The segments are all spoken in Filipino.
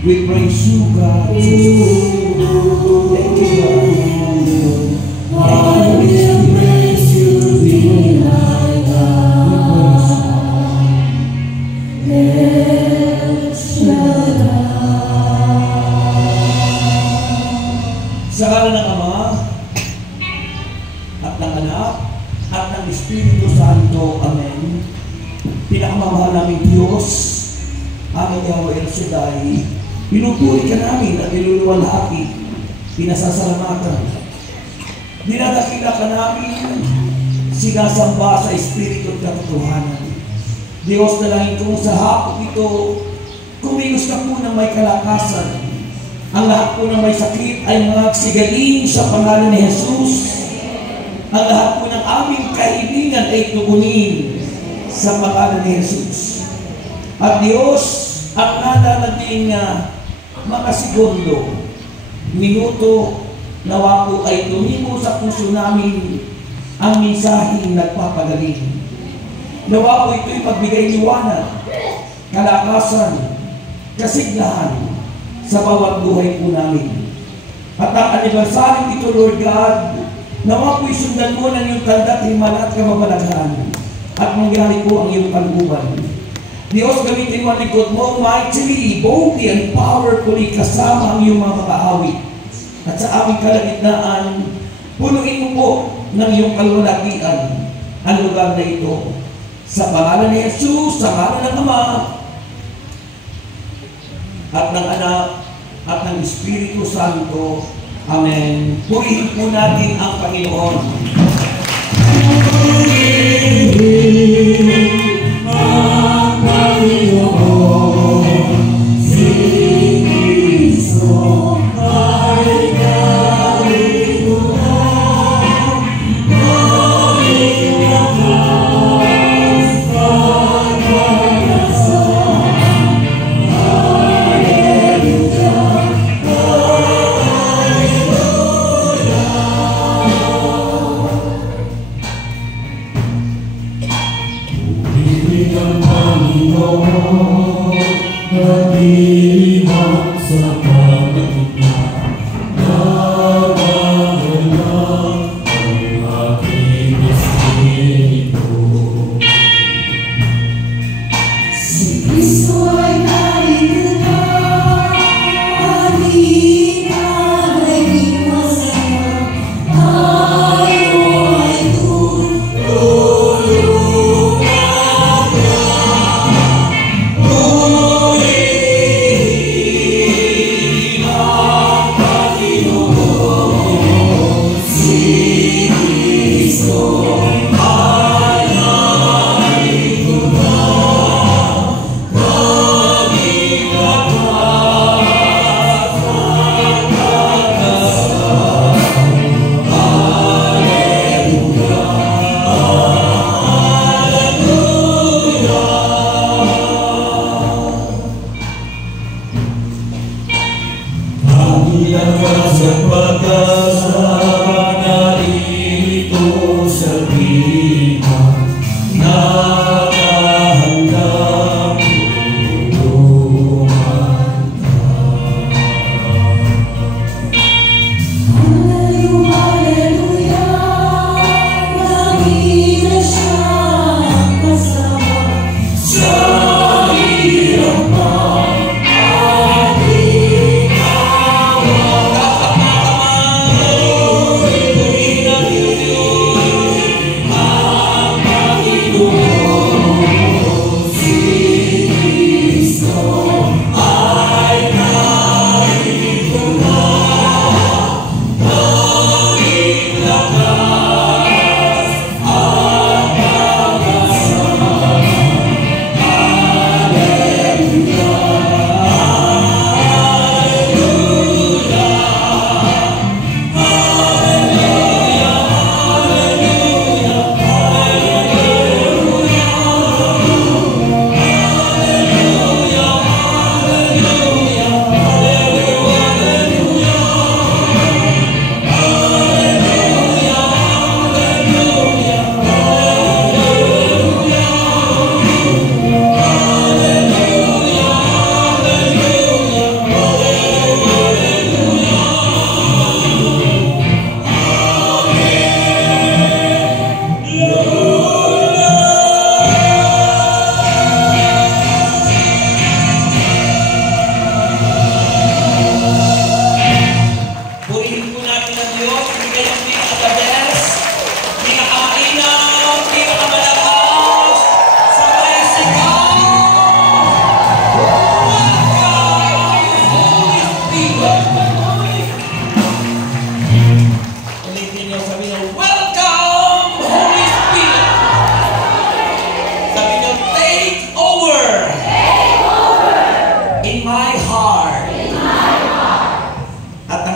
We praise you, God. Jesus. Thank you, God. I will praise you, my God. El Shaddai. Sa ngalan ng Ama, at ng Anak, at ng Espiritu Santo. Amen. Pinakamamahal naming Diyos, aming Yahweh El Shaddai, pinupuri ka namin at iluluwalhati, pinasasalamatan. Dinadakila ka namin, sinasamba sa Espiritu at katotohanan. Diyos na lang ito sa hapon ito, kumilos ka po ng may kalakasan. Ang lahat po ng may sakit ay magsigaling sa pangalan ni Jesus. Ang lahat po ng aming kaibigan ay tugunin sa pangalan ni Jesus. At Diyos, at nadarating mga segundo, minuto, nawa po ay tumimo sa puso namin ang mensaheng nagpapagaling. Nawa po ito'y magbigay liwanag, kalakasan, kasiglahan sa bawat buhay po namin. At ang anibersaryo ito, Lord God, nawa po'y sundan mo ng iyong tanda, himala at kababalaghan, at mangyari po ang iyong kalooban. Diyos, gamitin mo ang likod mo mightily, boldly, and powerfully kasama ang iyong mga kaawit. At sa aming kalagitnaan, punuin mo po ng iyong kalwalagian ang lugar na ito. Sa pangalan ni Jesus, sa pangalan ng Ama, at ng Anak, at ng Espiritu Santo. Amen. Purihin po natin ang Panginoon. Purihin ang Panginoon, si Kristo ay narito na. Aming lakas pagkakasan. Nagdilimang sa pagkakitaan, nagagalak ang aking espiritu. Si Kristo ay narito na, halina ay iwasan, tayo ay tutulungan na.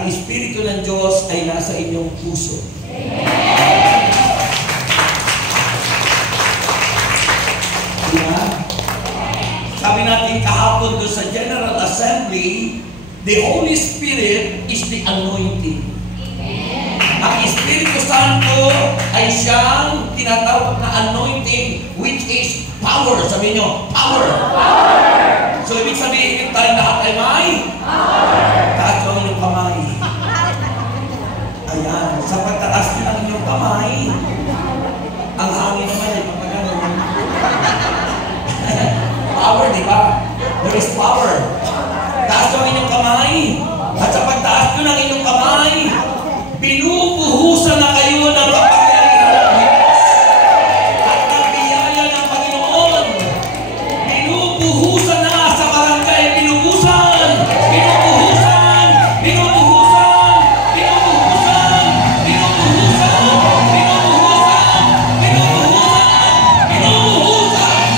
ang Espiritu ng Diyos ay nasa inyong puso. Diba? Sabi natin kahapon doon sa General Assembly, the Holy Spirit is the anointing. Ang Espiritu Santo ay siyang tinatawag na anointing, which is power. Sabi nyo, power. So, ibig sabihin tayo lahat ay may power. Taas nyo ang inyong kamay. Ayan. Sa pagtaas nyo ang inyong kamay, ang hangin naman ay papagano'n. Power, di ba? There is power. Taas nyo ang inyong kamay. At sa pagtaas nyo ng inyong kamay, pinupuhusan na kayo ng kapangyarihan ng Diyos at ng biyaya ng Panginoon. Pinupuhusan na sa barangay, pinupuhusan, pinupuhusan, pinupuhusan, pinupuhusan, pinupuhusan, pinupuhusan, pinupuhusan, pinupuhusan.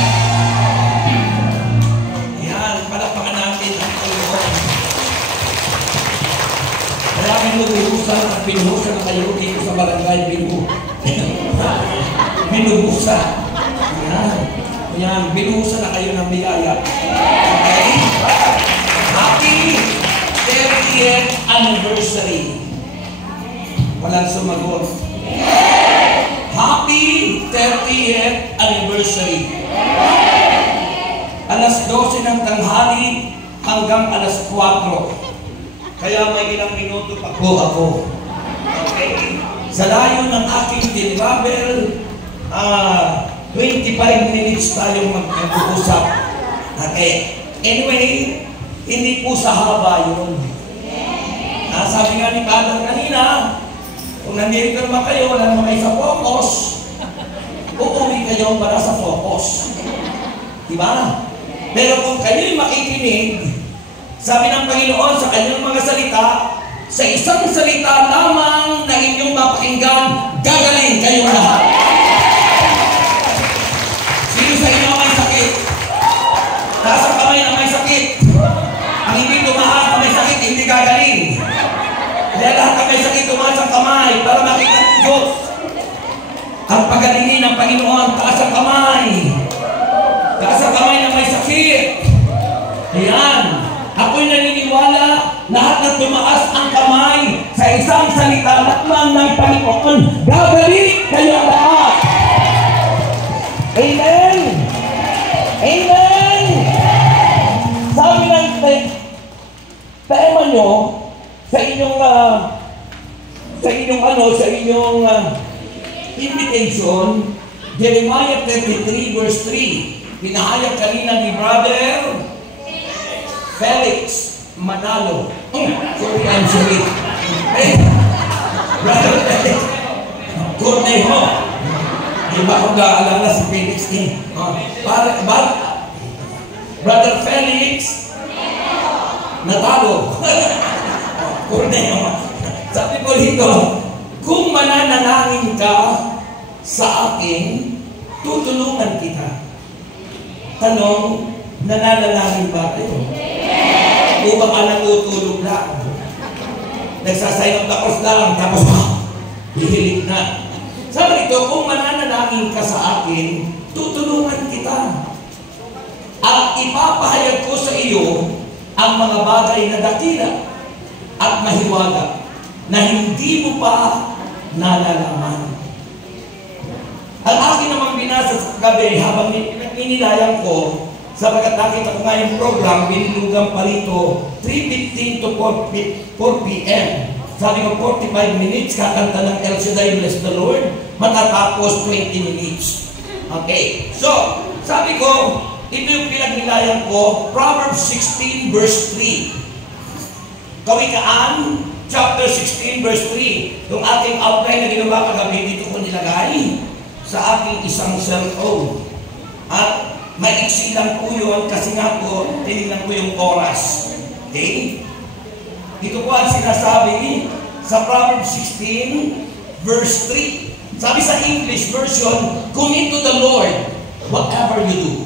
Yan, palakpakan natin ang Panginoon. Kaya pinupuhusan at pinuhusan na kayo dito sa barangay, binuhusan. Yan, binuhusan na kayo ng biyaya. Okay? Happy 30th anniversary. Walang sumagot. Happy 30th anniversary. Alas 12 ng tanghali hanggang alas 4. Kaya may ilang minuto pa po ako. Okay? Sa layo ng aking tinravel, 25 minutes tayong mag-usap. Okay? Anyway, hindi po sa haba yun. Sabi nga ni Padre kanina, kung nandito naman kayo, wala naman kayo sa focus, uuwi kayo para sa focus. Diba? Pero kung kayo'y makikinig, sabi ng Panginoon sa kanyang mga salita, sa isang salita lamang na inyong mapakinggan, gagaling kayong lahat. Sino sa inyo may sakit? Taas ang kamay na may sakit. Ang hindi tumaas na may sakit, hindi gagaling. Kaya lahat na may sakit, tumaas ang kamay para makita ng Diyos. Ang pagalingin ng Panginoon, taas ang kamay. Taas ang kamay na may sakit. Ayan. Ako'y naniniwala, lahat na tumaas ang kamay sa isang salita lamang ng Panginoon, gagaling kayo lahat. Amen? Amen? Sabi ng tema nyo, sa inyong invitation, Jeremiah 33 verse 3, pinahayag kanina ni Brother Felix Manalo. Sorry. Hey, Brother Felix Cornejo. Di ba akong gaalala si Felix din? Brother Felix Natalo. Cornejo. Sabi ko dito, kung mananalangin ka sa akin, tutulungan kita. Tanong, nananalangin ba kayo? O baka natutulog lang? Nagsasay ng tapos lang, tapos hihilig na. Sabi nito, kung mananalangin ka sa akin, tutulungan kita. At ipapahayag ko sa iyo ang mga bagay na dakila at mahiwaga na hindi mo pa nalalaman. Ang akin naman binasa sa gabi habang ninilayang ko, sapagkat nakita ko nga yung program, binilugan pa rito, 3:15 to 4 p.m. Sabi ko, 45 minutes, kakanta ng El Shaddai, Bless the Lord, matatapos 20 minutes. Okay, so, sabi ko, ito yung pinagnilayan ko, Proverbs 16 verse 3. Kawikaan, chapter 16 verse 3. Yung ating outline na ginawa kagabi, dito ko nilagay sa ating isang cellphone. At maiksi lang po yun kasi nga po, tinignan ko yung oras. Okay? Dito po ang sinasabi sa Proverbs 16 verse 3. Sabi sa English version, commit to the Lord whatever you do.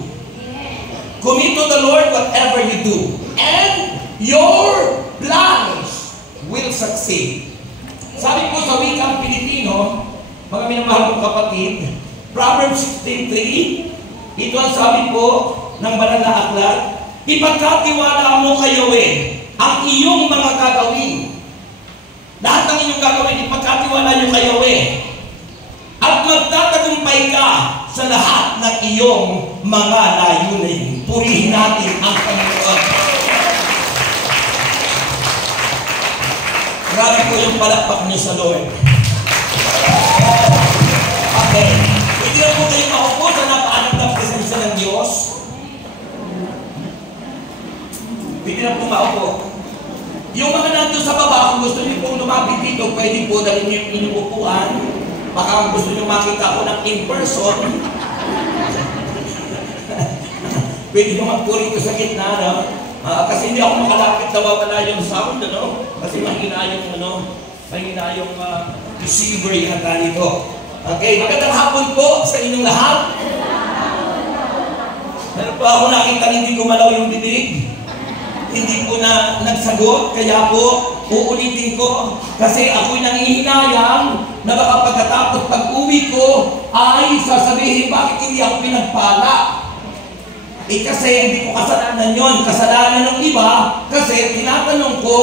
Commit to the Lord whatever you do. And your plans will kayong saksi. Sabi po sa wikang Pilipino, mga minamahal kong kapatid, Proverbs 16:3, ito ang sabi po ng banal na aklat, ipagkatiwala mo kay Yahweh ang iyong mga gagawin. Lahat ng inyong gagawin, ipagkatiwala nyo kay Yahweh. At magtatagumpay ka sa lahat ng iyong mga layunin. Purihin natin ang Panginoon. Grabe po yung palakpak niyo sa Lord. Okay. Hindi na po kayo maupo sa napaanak ng presensya ng Diyos. Hindi na po maupo. Yung mga nandun sa baba, kung gusto niyo pong lumapit dito, pwede po dahil yung inyong upuan. Baka kung gusto niyo makita ko ng in-person, pwede naman po rito sa gitna, no? Kasi hindi ako makalapit na mawala yung sound, ano? Kasi mahina yung receiver yata nito. Okay, magandang hapon po sa inyong lahat. Meron po ako nakita hindi gumalaw yung bibig. Hindi po na nagsagot, kaya po uulitin ko kasi ako'y nangihinayang na baka pagkatapos pag-uwi ko ay sasabihin bakit hindi ako pinagpala. Kasi hindi ko kasalanan yon, kasalanan ng iba kasi tinatanong ko,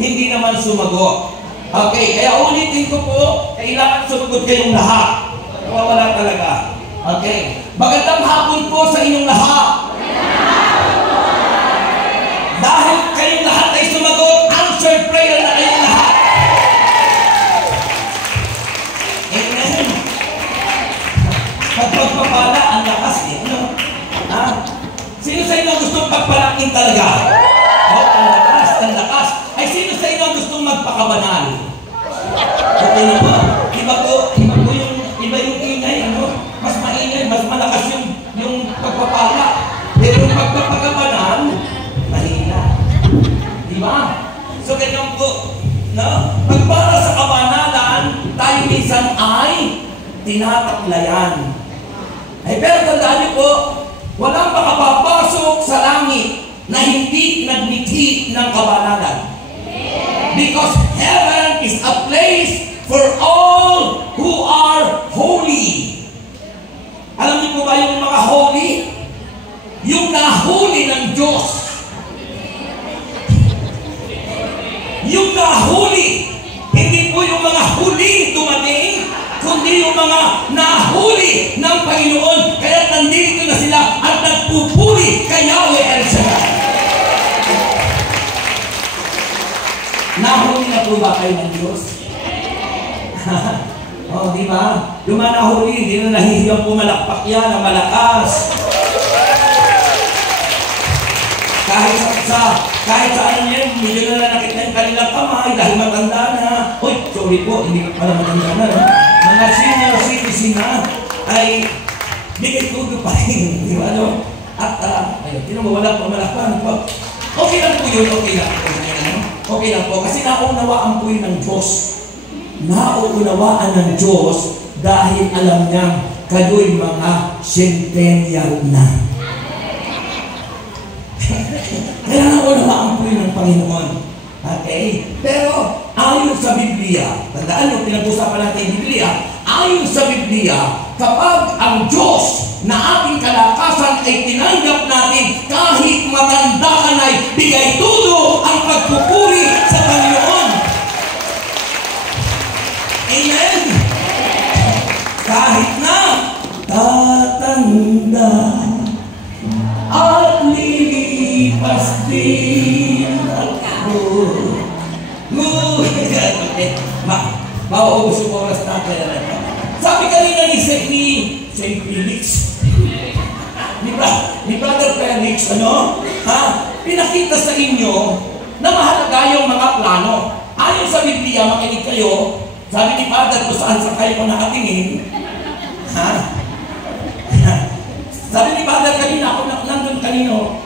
hindi naman sumagot. Okay, kaya ulitin ko po, kailangan sumagot kayong lahat. Nawawala talaga. Okay, magandang hapon po sa inyong lahat. Dahil kayong lahat ay sumagot, answered prayer na kayong lahat. Amen. Pagpapala, ang lakas eh. No? Ha? Sino sa inyo gustong pagpalaking talaga? Oh, ang lakas. Ay, sino sa inyo gustong magpakabanal? Okay na ba? Iba yung ingay, ano? Mas maingay, mas malakas yung pagpapala. Pero yung pagpapakabanal, mahina. Diba? So, ganyan po, no? Pagpara sa kabanalan, tayo minsan ay tinataklayan. Ay, pero tandaan niyo po, walang makapapasok sa langit na hindi nagnithi ng kabanalan. Because heaven is a place for all who are holy. Alam niyo po ba yung mga holy? Yung nahuli ng Diyos. Yung nahuli. Hindi po yung mga huli dumating, kundi yung mga nahuli ng Panginoon. Kaya nandito na sila at nagpupuri kay Yahweh El Shaddai. Nahuli na po ba kayo ng Diyos? Oh, di ba? Yung mga nahuli, hindi na nahihiyang pumalakpak yan ang malakas. Kahit sa ano yan, medyo na nanakit na yung kanilang kamay dahil matanda na. Uy, sorry po, hindi ka pala matanda na. No? Mga senior citizen na ay bigay tudo pa rin. Di ba, no? At, ayun, tinumawala po malakpan po. Okay lang po yun, okay lang po. Okay lang po, kasi naunawaan po yun ng Diyos. Nauunawaan ng Diyos dahil alam niya kayo'y mga centennial na. Kaya naunawaan po yun ng Panginoon. Okay? Pero, ayon sa Biblia, tandaan nyo, pinag-usapan natin yung Biblia, ayon sa Biblia, kapag ang Diyos na ating kalakasan ay tinanggap natin, kahit matanda ka na'y bigay todo ang pagpupuri sa Panginoon. Amen? Kahit na tatanda at lilipas din ako. Mauubos yung oras natin. Sabi kanina ni St. Felix, ni Brother Felix, ano? Ha? Pinakita sa inyo na mahalaga yung mga plano. Ayon sa Biblia, makinig kayo, sabi ni Father kung saan kayo nakatingin, ha? Sabi ni Father kanina, ako nandun kanino,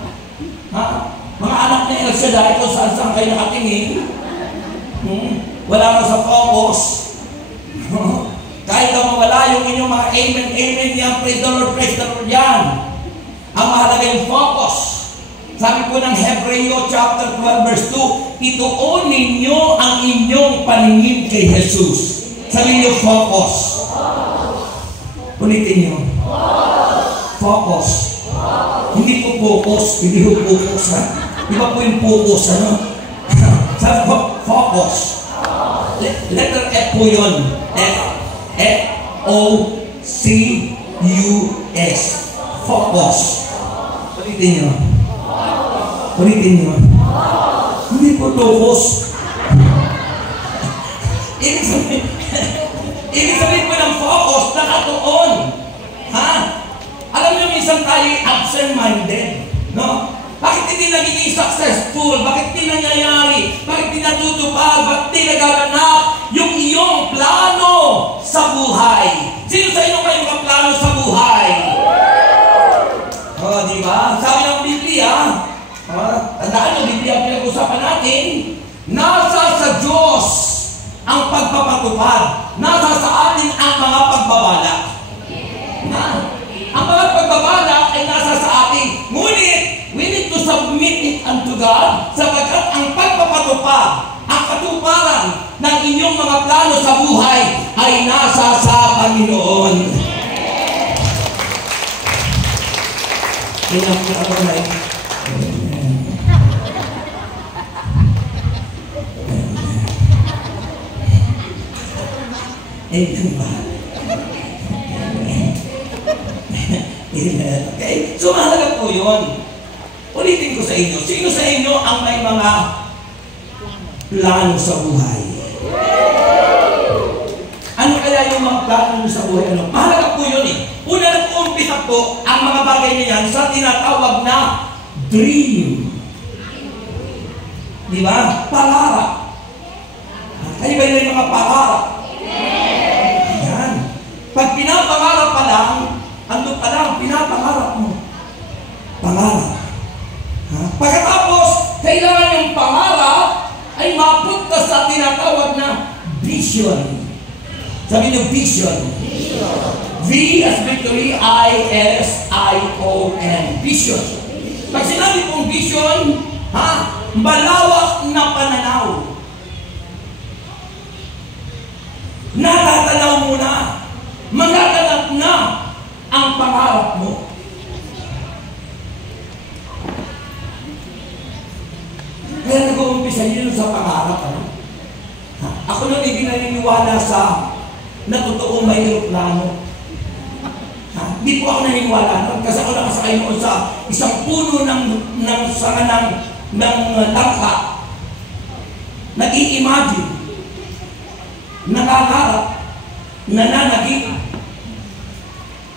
ha? Mga anak ni El Shaddai, kung saan kayo nakatingin, wala ka sa focus. Kahit na mawala yung inyong mga amen, amen yan, praise the Lord yan. Ang mahalaga yung focus. Sabi po ng Hebreo chapter 12 verse 2, ituon ninyo ang inyong paningin kay Jesus. Sabi niyo, focus. Ulitin niyo. Focus. Hindi po focus, hindi po focus, ha? Iba po yung focus, ano? Sabi ko, focus. Letter F po yun. F-O-C-U-S. Focus. Ulitin niyo. Ulitin niyo. Hindi po focus. Ibig sabihin po ng focus, nakatuon. Ha? Alam niyo, minsan tayo absent-minded. No? Bakit hindi nagiging successful? Bakit hindi nangyayari? Bakit hindi natutupad? Bakit hindi nagaganap yung iyong plano sa buhay? Sino sa inyo may mga plano sa buhay? Di ba? Sabi ng Biblia, tandaan niyo, Biblia ang pinag-usapan natin, nasa sa Diyos ang pagpapatupad. Nasa sa atin ang mga pagbabalak. Ang mga pagbabalak ay nasa sa atin. Ngunit, we need to submit it unto God sapagkat ang pagpapatupad, ang katuparan ng inyong mga plano sa buhay ay nasa sa Panginoon. Amen. ba? Okay? So, mahalaga po yun. Ulitin ko sa inyo. Sino sa inyo ang may mga plano sa buhay? Ano kaya yung mga plano sa buhay? Ano? Mahalaga po yun eh. Una na po umpisa po ang mga bagay na yan sa tinatawag na dream. Di ba? Pangarap. Kayo ba yung mga pangarap? Yan. Pag pinapangarap pa lang, andun pa lang, pinapangarap mo. Pangarap. Pagkatapos, kailangan yung pangarap ay mapunta sa tinatawag na vision. Sabi niyo, vision. V as victory, I-S-I-O-N. Vision. Pag sinabi pong vision, malawak na pananaw. Natatanaw mo na. Magaganap na ang pangarap mo. Kaya nag-uumpisa yun sa pangarap. Ako nung hindi naniniwala sa na totoong may aeroplano. Hindi po ako naniniwala nun kasi ako nakasakay noon sa isang puno ng sanga ng langka. Nag-i-imagine, nangangarap, nananagin.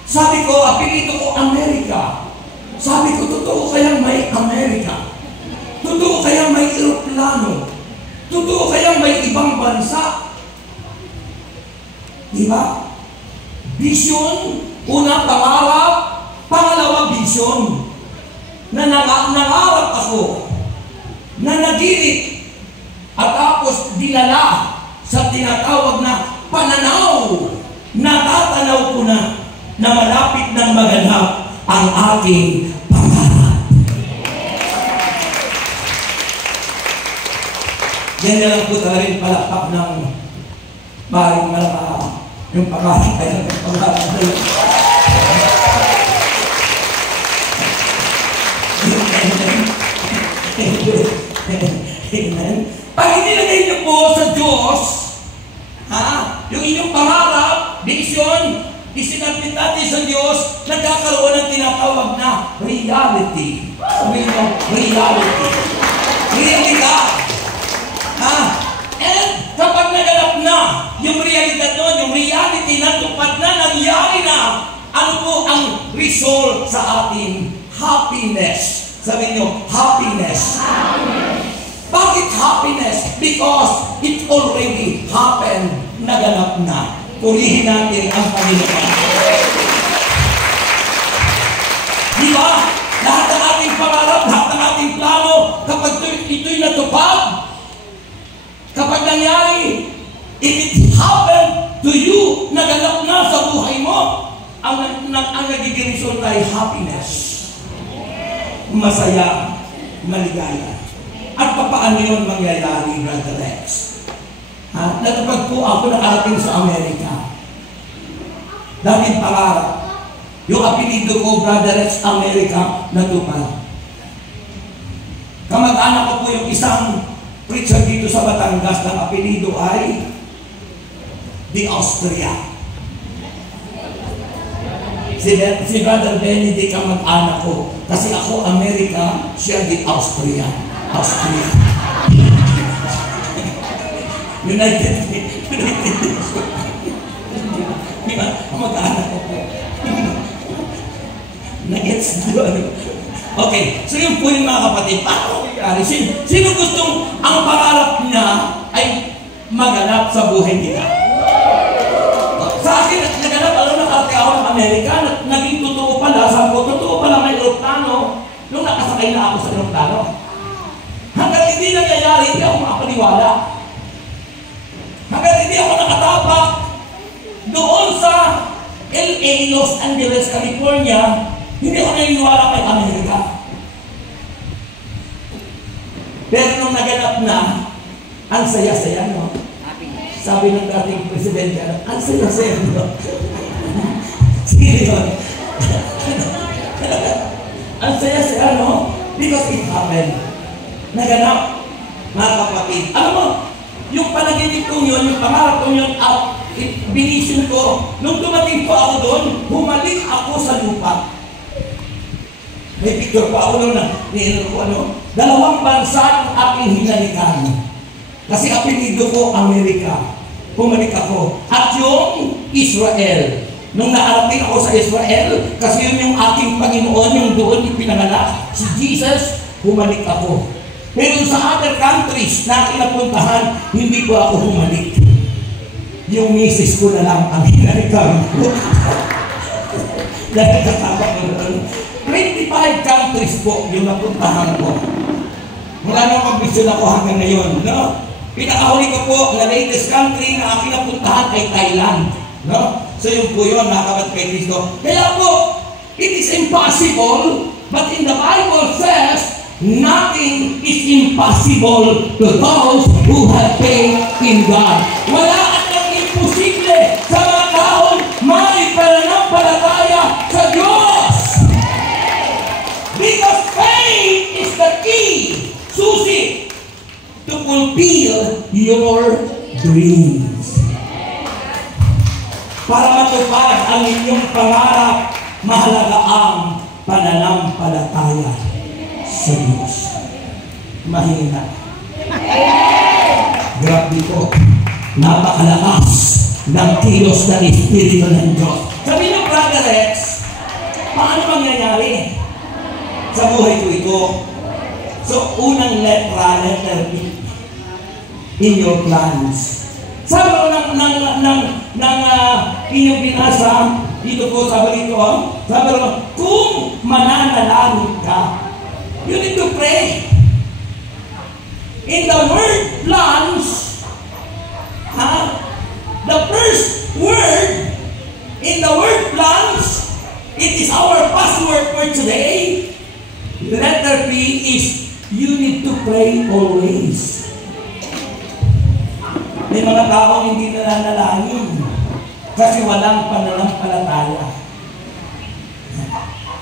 Sabi ko, apelito ko Amerika. Sabi ko, totoo kayang may Amerika? Totoo kayang may aeroplano? Totoo kayang may ibang bansa? Diba? Vision, una pangarap, pangalawa vision. Nangarap ako, nanaginip, at tapos dinala sa tinatawag na pananaw. Natatanaw ko na malapit ng maganap ang aking pangarap. Yan na lang po talagang palakpak ng maring yung pangarap ay ng pangarap. Amen. Pag inilagay niyo po sa Diyos, yung inyong pangarap, vision, isinabit natin sa Diyos, nagkakaroon ng tinatawag na reality. Sabi niyo, reality. Realidad. And kapag naganap na yung realidad nun, yung reality na tupad na, nangyari na, ano po ang result sa ating happiness? Sabi niyo, happiness. Bakit happiness? Because it already happened. Naganap na. Purihin natin ang Panginoon. Di ba? Lahat ng ating pangarap, lahat ng ating plano, kapag ito'y natupad, kapag nangyari, if it happened to you, naganap na sa buhay mo, ang nagiging result ay happiness. Masaya, maligaya. At paano yun mangyayari, Brother Rex? Natapag po ako nakarating sa Amerika. Dahil pangarap. Yung apelido ko, Brother Rex America, natupad. Kamag-anak ko po yung isang preacher dito sa Batangas ng apelido ay The Austria. Si Brother Benedict ang mag-anak ko. Kasi ako, America, siya The Austria. Austria. United States. Diba? Ang mag-anak ko po. Nag-gets doon. Okay, so yun po yung mga kapatid. Paano nangyari? Sino gustong ang pangarap niya ay maganap sa buhay nila? Sa akin, naganap, alam nakarte ako ng Amerika, naging totoo pala, sabi ko, totoo pala may eroplano nung nakasakay na ako sa eroplano. Hanggang hindi nangyayari, hindi ako makapaniwala. Hanggang hindi ako nakatapak doon sa LA, Los Angeles, California, hindi ako naniniwala kay Amerika. Pero nung naganap na, ang saya-saya, no? Sabi ng dating presidente, ang saya-saya, no? Sige, no? Ang saya-saya, no? Because it happened. Naganap, mga kapatid. Alam mo, yung panaginip kong yun, yung pangarap kong yun, binisyon ko, nung dumating po ako doon, humalik ako sa lupa. May picture pa ako noon na, dalawang bansa ang aking hinalikan. Kasi apelido ko, Amerika. Humalik ako. At yung Israel. Nung nakarating ako sa Israel, kasi yun yung aking Panginoon, yung doon ipinanganak, si Jesus, humalik ako. Pero sa other countries na kinapuntahan, hindi ko ako humalik. Yung misis ko na lang ang hinalikan ko. Dahil kasama ko na 25 countries po yung napuntahan ko. Wala nang ambisyon ako hanggang ngayon. No? Pinakahuli ko po, na latest country na aking napuntahan ay Thailand. No? So yun po yun, nakabat kay Kristo. Kaya po, it is impossible, but in the Bible says, nothing is impossible to those who have faith in God. Wala ang imposible sa mga taong may pananampalataya sa Diyos. Because faith is the key, susi, to fulfill your dreams. Para matupad ang inyong pangarap, mahalaga ang pananampalataya sa Diyos. Mahina. Grabe po. Napakalakas ng kilos ng Espiritu ng Diyos. Sabi ng Brother Rex, paano mangyayari sa buhay ko ito? So, unang letter B in your plans. Sabi ko ng inyong binasa, dito po sabi ko, sabi ko, kung mananalangin ka, you need to pray. In the word plans, the first word in the word plans, it is our password for today. Letter P is you need to pray always. May mga taong hindi nananalangin kasi walang pananampalataya.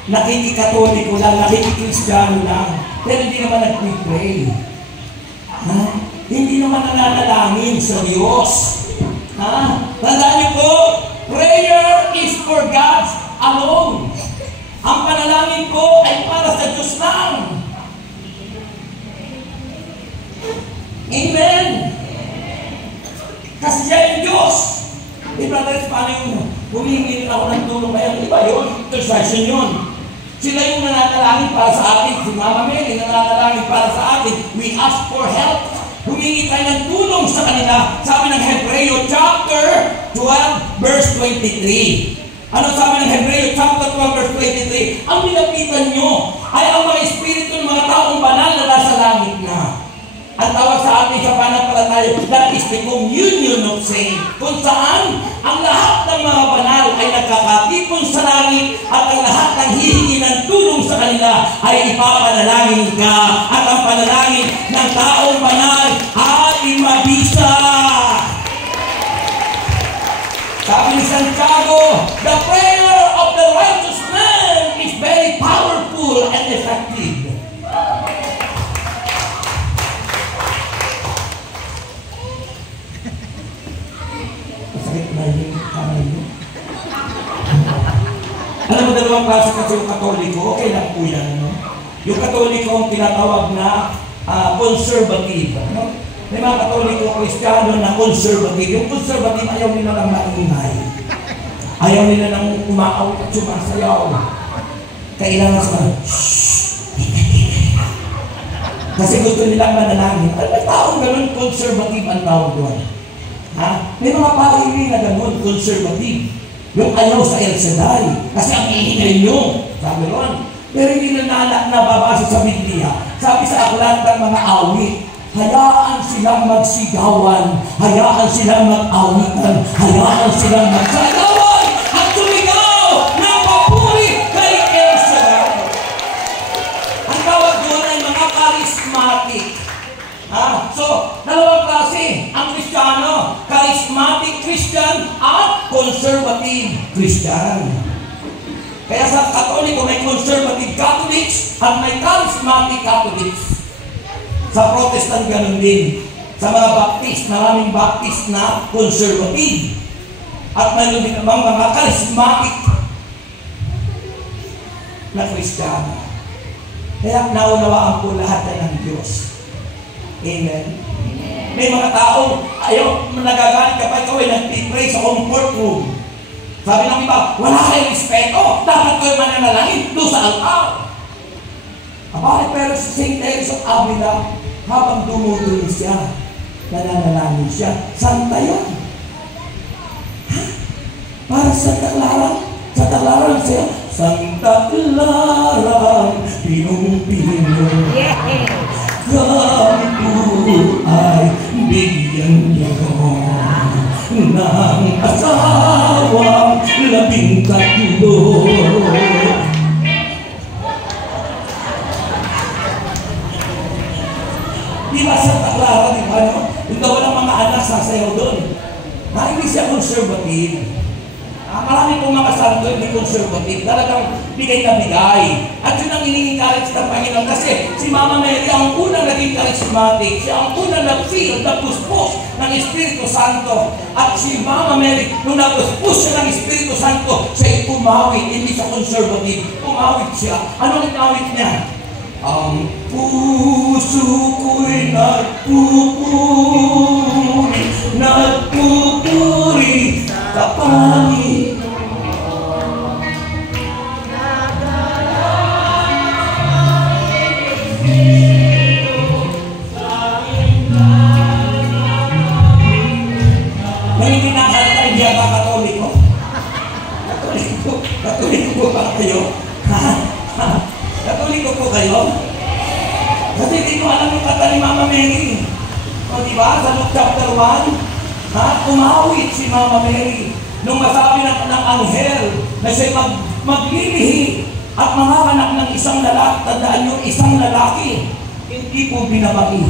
Nakikikatoliko lang, nakikikristyano lang, pero hindi naman nag-pray. Hindi naman nananalangin sa Diyos. Tandaan niyo po, prayer is for God alone. Ang panalangin ko ay para sa Diyos lang. Amen. Kasi siya yung Diyos. Brother, paano yung humingi ako ng tulong ngayon? Iba yun, intercession yun. Sila yung nananalangin para sa atin. Si Mama Mary nananalangin para sa atin. We ask for help. Humingi tayo ng tulong sa kanila. Sabi ng Hebreo chapter 12 verse 23. Ano sabi ng Hebreo chapter 12 verse 23? Ang nilapitan nyo ay ang mga espiritu ng mga taong banal na nasa langit na. Ang tawag sa atin sa pananampalataya, that is the communion of saints. Kung saan ang lahat ng mga banal ay nagkakatipon sa langit at ang lahat ng hihingi ng tulong sa kanila ay ipapanalangin ka. At ang panalangin ng taong banal ay mabisa. Sabi ni Santiago, the prayer of the righteous man is very powerful and effective. Masakit na yung kamay mo. Alam mo, dalawang klase kasi yung Katoliko, okay lang po yan, no? Yung Katoliko ang tinatawag na conservative, no? May mga Katoliko, Kristiyano na conservative. Yung conservative, ayaw nila ng maingay. Ayaw nila ng umaawit at sumasayaw. Kailangan sa kasi gusto nilang manalangin. May taong ganun, conservative ang tawag doon. Ha? May mga pahili na ganun, conservative. Yung ayaw sa El Shaddai. Kasi ang iingay nyo. Sabi ron. Pero hindi na nababasa sa Biblia. Sabi sa aklat ng mga awit, hayaan silang magsigawan, hayaan silang mag-awitan, hayaan silang magsayawan at sumigaw ng papuri kay El Shaddai. Ang tawag doon ay mga charismatic. So, dalawang klase ang Kristiyano, charismatic Christian at conservative Christian. Kaya sa Katoliko may conservative Catholics at may charismatic Catholics. Sa Protestant ganun din. Sa mga Baptist, maraming Baptist na conservative. At mayroon din namang mga charismatic na Kristiyano. Kaya naunawaan po lahat ng Diyos. Amen. May mga taong ayaw, nagagalit kapag ikaw ay nag-pray sa comfort room. Sabi ng iba, wala kayong respeto, dapat kayo mananalangin doon sa altar. Pero si St. Teresa of Avila, habang dumudulo siya, nananalangin siya, santa yan. Ha? Para sa Taclaran siya, Santa Clara, pinong-pino. Kami po ay bigyan niyo ng asawang 13. Di ba sa Taclaran, di ba, no? Yung daw walang mga anak sasayaw doon. Hindi siya conservative. Marami pong mga santo hindi conservative, talagang bigay na bigay. At yun ang ini-encourage ng Panginoon kasi si Mama Mary ang unang naging charismatic, siya ang unang nag-feel, nagpuspos ng Espiritu Santo. At si Mama Mary, nung nagpuspos siya ng Espiritu Santo, siya'y umawit, hindi siya conservative, umawit siya. Anong inawit niya? Ang puso ko'y nagpupuri sa Panginoon. Nangingin na kanta, hindi ako Katoliko? Katoliko ba kayo? Katoliko po kayo? Kasi hindi ko alam yung kanta ni Mama Mary. O diba? Sa Luke chapter 1, umawit si Mama Mary nung masabi ng anghel na siya'y maglilihi at manganganak ng isang lalaki. Tandaan yung isang lalaki, hindi po binabaki.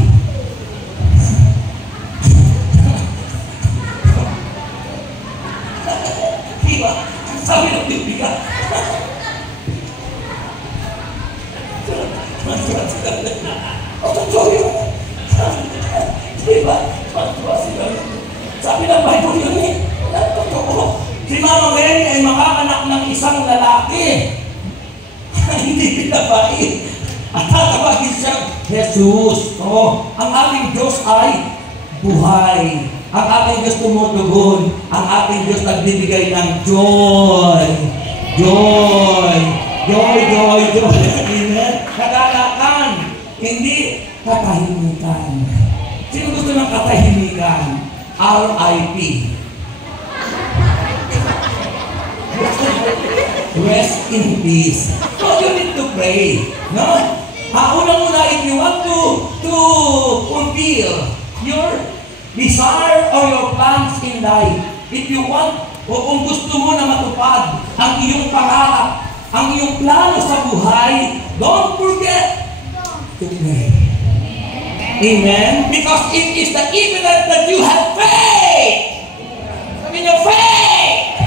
Diba? Sabi ng Biblia. O totoo yun. Diba? Sabi ng Bible yun eh. Totoo. Si Mama Mary ay makakanak ng isang lalaki. Hindi binabae. At tatawagin siya, Jesus. Ang ating Diyos ay buhay. Ang ating Diyos tumutugon. Ang ating Diyos nagbibigay ng joy. Joy. Joy, joy, joy. Amen. Nagalakan. Hindi katahimikan. Sino gusto ng katahimikan? R.I.P. Rest in peace. So you need to pray. No? Unang-una, if you want to fulfill your desire or your plans in life, if you want, o kung gusto mo na matupad ang iyong pangarap, ang iyong plano sa buhay, don't forget to pray. Amen? Because it is the evidence that you have faith. Sabi niyo, faith!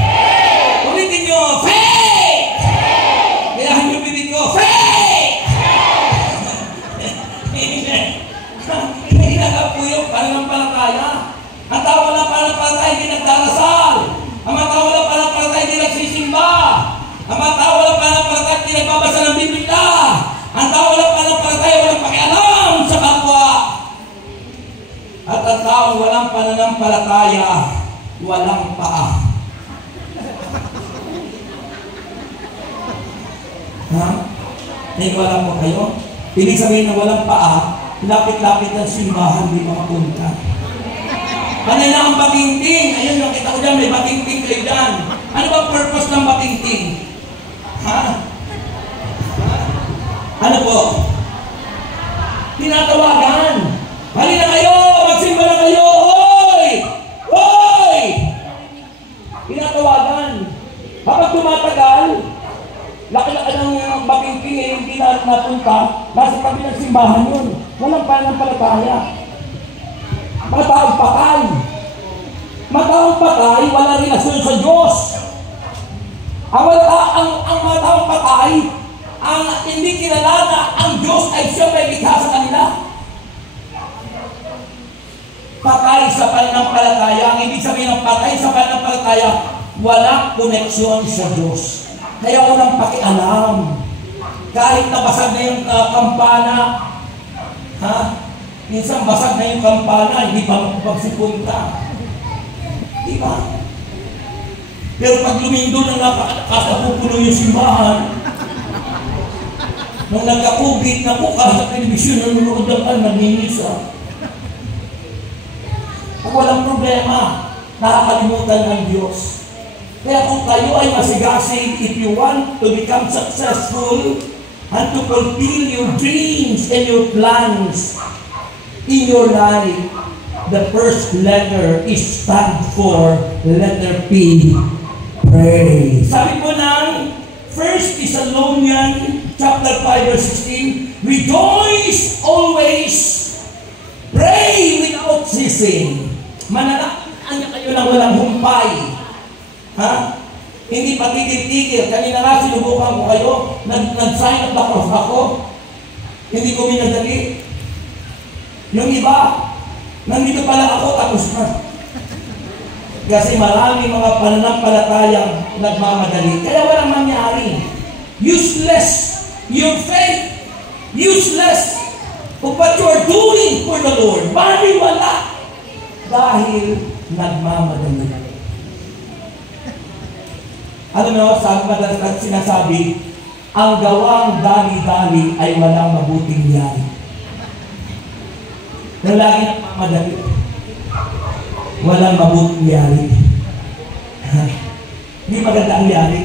Ulitin niyo, faith! Kaya yung bibig ko, faith! Amen? Kailangan po yung pananampalataya. Ang tao walang pananampalataya, hindi nagdarasal. Ang mga tao walang pananampalataya, hindi nagsisimba. Ang mga tao walang pananampalataya, hindi nagbabasa ng Biblia. Ang tao walang pananampalataya, walang pakialam sa kapwa. At ang tao walang pananampalataya, walang paa. Ha? Naiwala mo kayo? Ibig sabihin na walang paa, lapit-lapit ng simbahan, di makapunta. Kanina ang batingting. Ayun, nakita ko dyan, may batingting kayo dyan. Ano ba purpose ng batingting? Ha? Ano po? Tinatawagan. Halina kayo! Magsimba na kayo! Hoy! Hoy! Tinatawagan. Kapag tumatagal, laki-laki ng batingting eh, hindi na napunta, nasa tabi ng simbahan yun. Walang pananampalataya. Mataong patay. Mataong patay, wala relasyon sa Diyos. Ang mataong patay, ang hindi kilala na ang Diyos ay siya may likha sa kanila. Patay sa pananampalataya. Ang ibig sabihin ng patay sa pananampalataya, walang koneksyon sa Diyos. Kaya walang pakialam. Kahit nabasag na yung kampana, ha? Minsan basag na yung kampana, hindi pa makapagsipunta. Diba? Pero pag lumindo ng napakapupuno yung simbahan, nung nagka-COVID na po, sa telebisyon, nanonood ng naninisa. Kung walang problema, nakakalimutan ng Diyos. Kaya kung kayo ay masigasig, if you want to become successful and to fulfill your dreams and your plans, in your life, the first letter is stand for letter P. Pray. Sabi po ng 1 Thessalonians chapter 5 verse 16, rejoice always, pray without ceasing. Manalangin kayo ng walang humpay. Ha? Hindi patigil-tigil. Kanina nga sinubukan ko kayo, nag-sign up ako. Hindi ko minadali. Yung iba, nandito pala ako, tapos na. Kasi marami mga pananampalatayang nagmamadali. Kaya walang mangyari. Useless your faith. Useless what you are doing for the Lord. Baliwala. Dahil nagmamadali. Alam mo, madalas sinasabi, ang gawang dali-dali ay walang mabuting yari. Nang lagi nagmamadali, walang mabuting yari. Hindi maganda ang yari.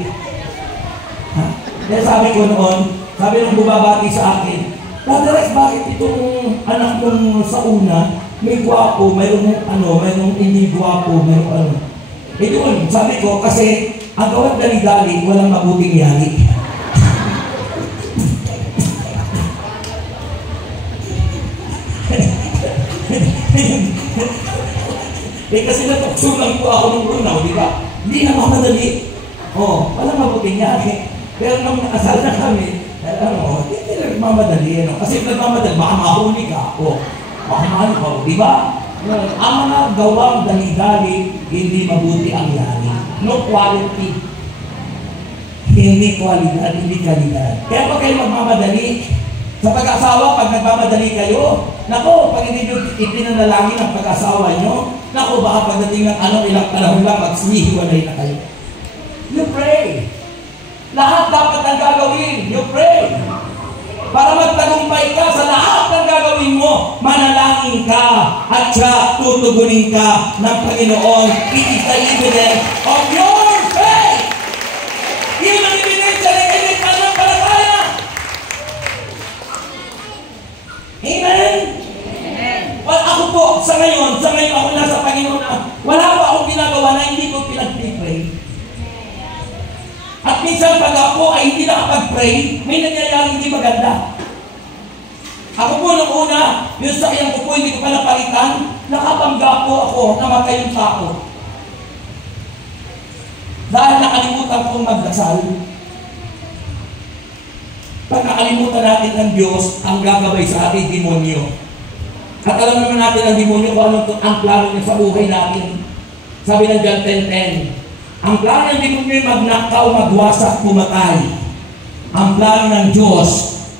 Kaya sabi ko noon, sabi nung bumabati sa akin, Brother, bakit itong anak mong sa una, may gwapo, mayroong hindi gwapo, mayroong ano. Eh doon, sabi ko, kasi ang gawang dali-dali, walang mabuting yari. Kasi natuksulan po ako nung una, di ba? Hindi na mamadali. Walang mabuting yari. Pero nung nakasal na kami, hindi na nagmamadali. Kasi nagmamadali, baka mahuli ka. Baka mahuli ka, di ba? Ang mga gawang dali-dali, hindi mabuti ang yari. No quality. Hindi kwalidad, hindi kalidad. Kaya pag kayo magmamadali, sa pag-asawa, pag nagmamadali kayo, nako, pag hindi nyo ipinanalangin ang pag-asawa nyo, nako, baka pagdating ng ilang panahon lang, magsinihiwalay na kayo. You pray. Lahat dapat ang gagawin. You pray. Para magtagumpay ka sa lahat ng gagawin mo, manalangin ka at siya tutugunin ka ng Panginoon. It is the evidence of your faith. Yun ang ebidensya ng inyong pananampalataya. Amen? Well, ako po, sa ngayon ako nasa Panginoon na wala pa akong ginagawa na hindi ko pinag-pray. At minsan pag ako ay hindi nakapag-pray, may nangyayaring hindi maganda. Ako po nung una, yung sakyan ko po, hindi ko pa napalitan, nakabangga po ako, namatay yung tao. Dahil nakalimutan kong magdasal. Pag nakalimutan natin ng Diyos, ang gagabay sa ating demonyo. At alam naman natin ang demonyo kung ano ang plano niya sa buhay natin. Sabi ng John 10:10, ang plano ng demonyo ay magnakaw, magwasak, pumatay. Ang plano ng Diyos,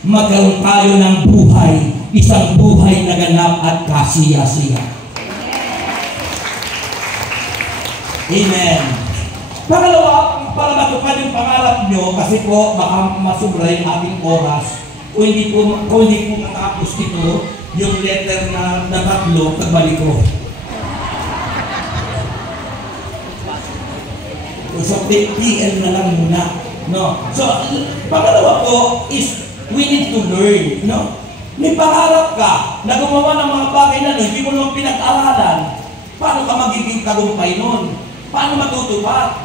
magkaroon tayo ng buhay, isang buhay na ganap at kasiya-siya. Amen. Pangalawa, para matupad yung pangarap nyo, kasi po baka masubra yung ating oras, kung hindi po matapos ito, yung letter na tatlo, pagbalik ko. So, PL na lang muna. No? So, pangalawa po is, we need to learn. No? May pangarap ka na gumawa ng mga bagay na hindi mo naman pinag-aralan. Paano ka magiging tagumpay nun? Paano matutupad?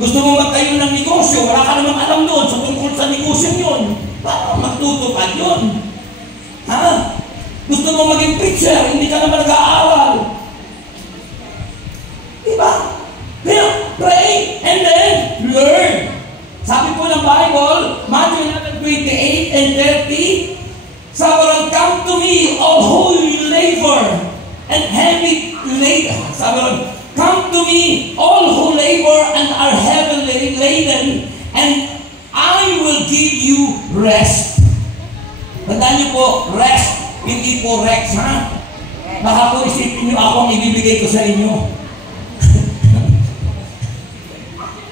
Gusto mo magtayo ng negosyo, wala ka namang alam doon sa tungkol sa negosyo yun. Paano magtutupad yun? Ha? Gusto mo maging preacher, hindi ka naman nag-aaral. Diba? Kaya, pray and then learn. Sabi po ng Bible, Matthew 11:28 and 30, sabi, come to me, all who labor and heavy laden. Sabi, come to me, all who labor and are heavily laden, and I will give you rest. Tandaan niyo po, rest, hindi po rex, ha? Baka po isipin niyo ako ang ibibigay ko sa inyo.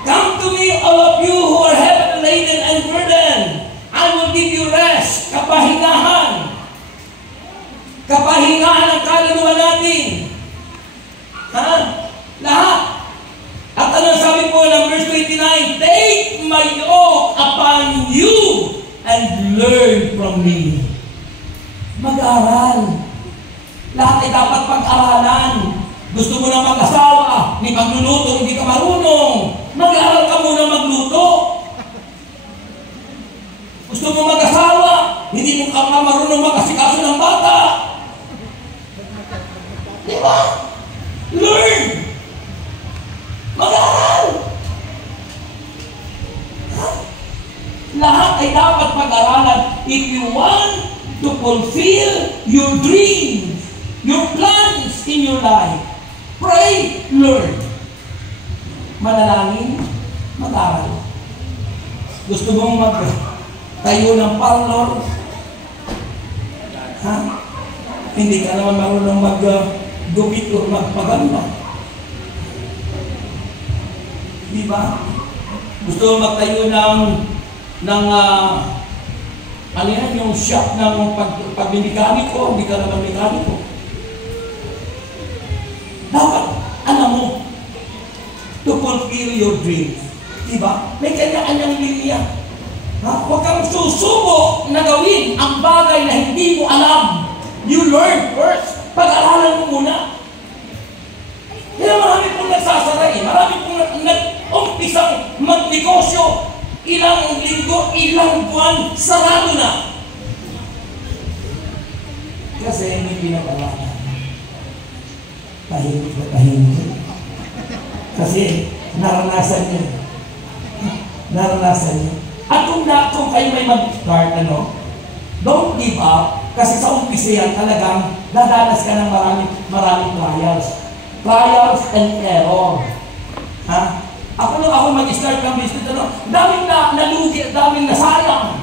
Come to me, all of you who are heavily laden and burdened. I will give you rest, kapahingahan. Kapahingahan ang kaluluwa natin. Ha? Lahat. At ano sabi po ng verse 29? Take my yoke upon you and learn from me. Mag-aral. Lahat ay dapat pag-aralan. Gusto mo na mag-asawa, may pagluluto, hindi ka marunong. Mag-aral ka muna magluto. Gusto mo mag-asawa, hindi mo ka marunong mag-asikaso ng bata. Diba? Learn! Mag-aral! Lahat ay dapat pag-aralan if you want to fulfill your dreams, your plans in your life. Pray, learn. Manalangin, mag-aral. Gusto mong magtayo ng parlor? Ha? Hindi ka naman marunong mag-gupit o magpaganda. Di ba? Gusto mong magtayo ng ano yan, yung shop ng pag-mekaniko, hindi ka naman mekaniko. Dapat, alam mo, to fulfill your dreams. Diba? May kanya-kanyang linya. Huwag kang susubok na gawin ang bagay na hindi mo alam. You learn first. Pag-aralan mo muna. Kaya marami pong nagsasara eh. Marami pong nag-umpisang magnegosyo. Ilang linggo, ilang buwan, sarado na. Kasi may pinag-aralan. Tahimik na tahimik. Kasi naranasan niyo. Naranasan niyo. At kung kayo may mag-start, don't give up. Kasi sa umpisa yan talagang dadanas ka ng maraming trials. Trials and error. Ha? Ako mag-start ng business, daming nalugi, daming nasayang.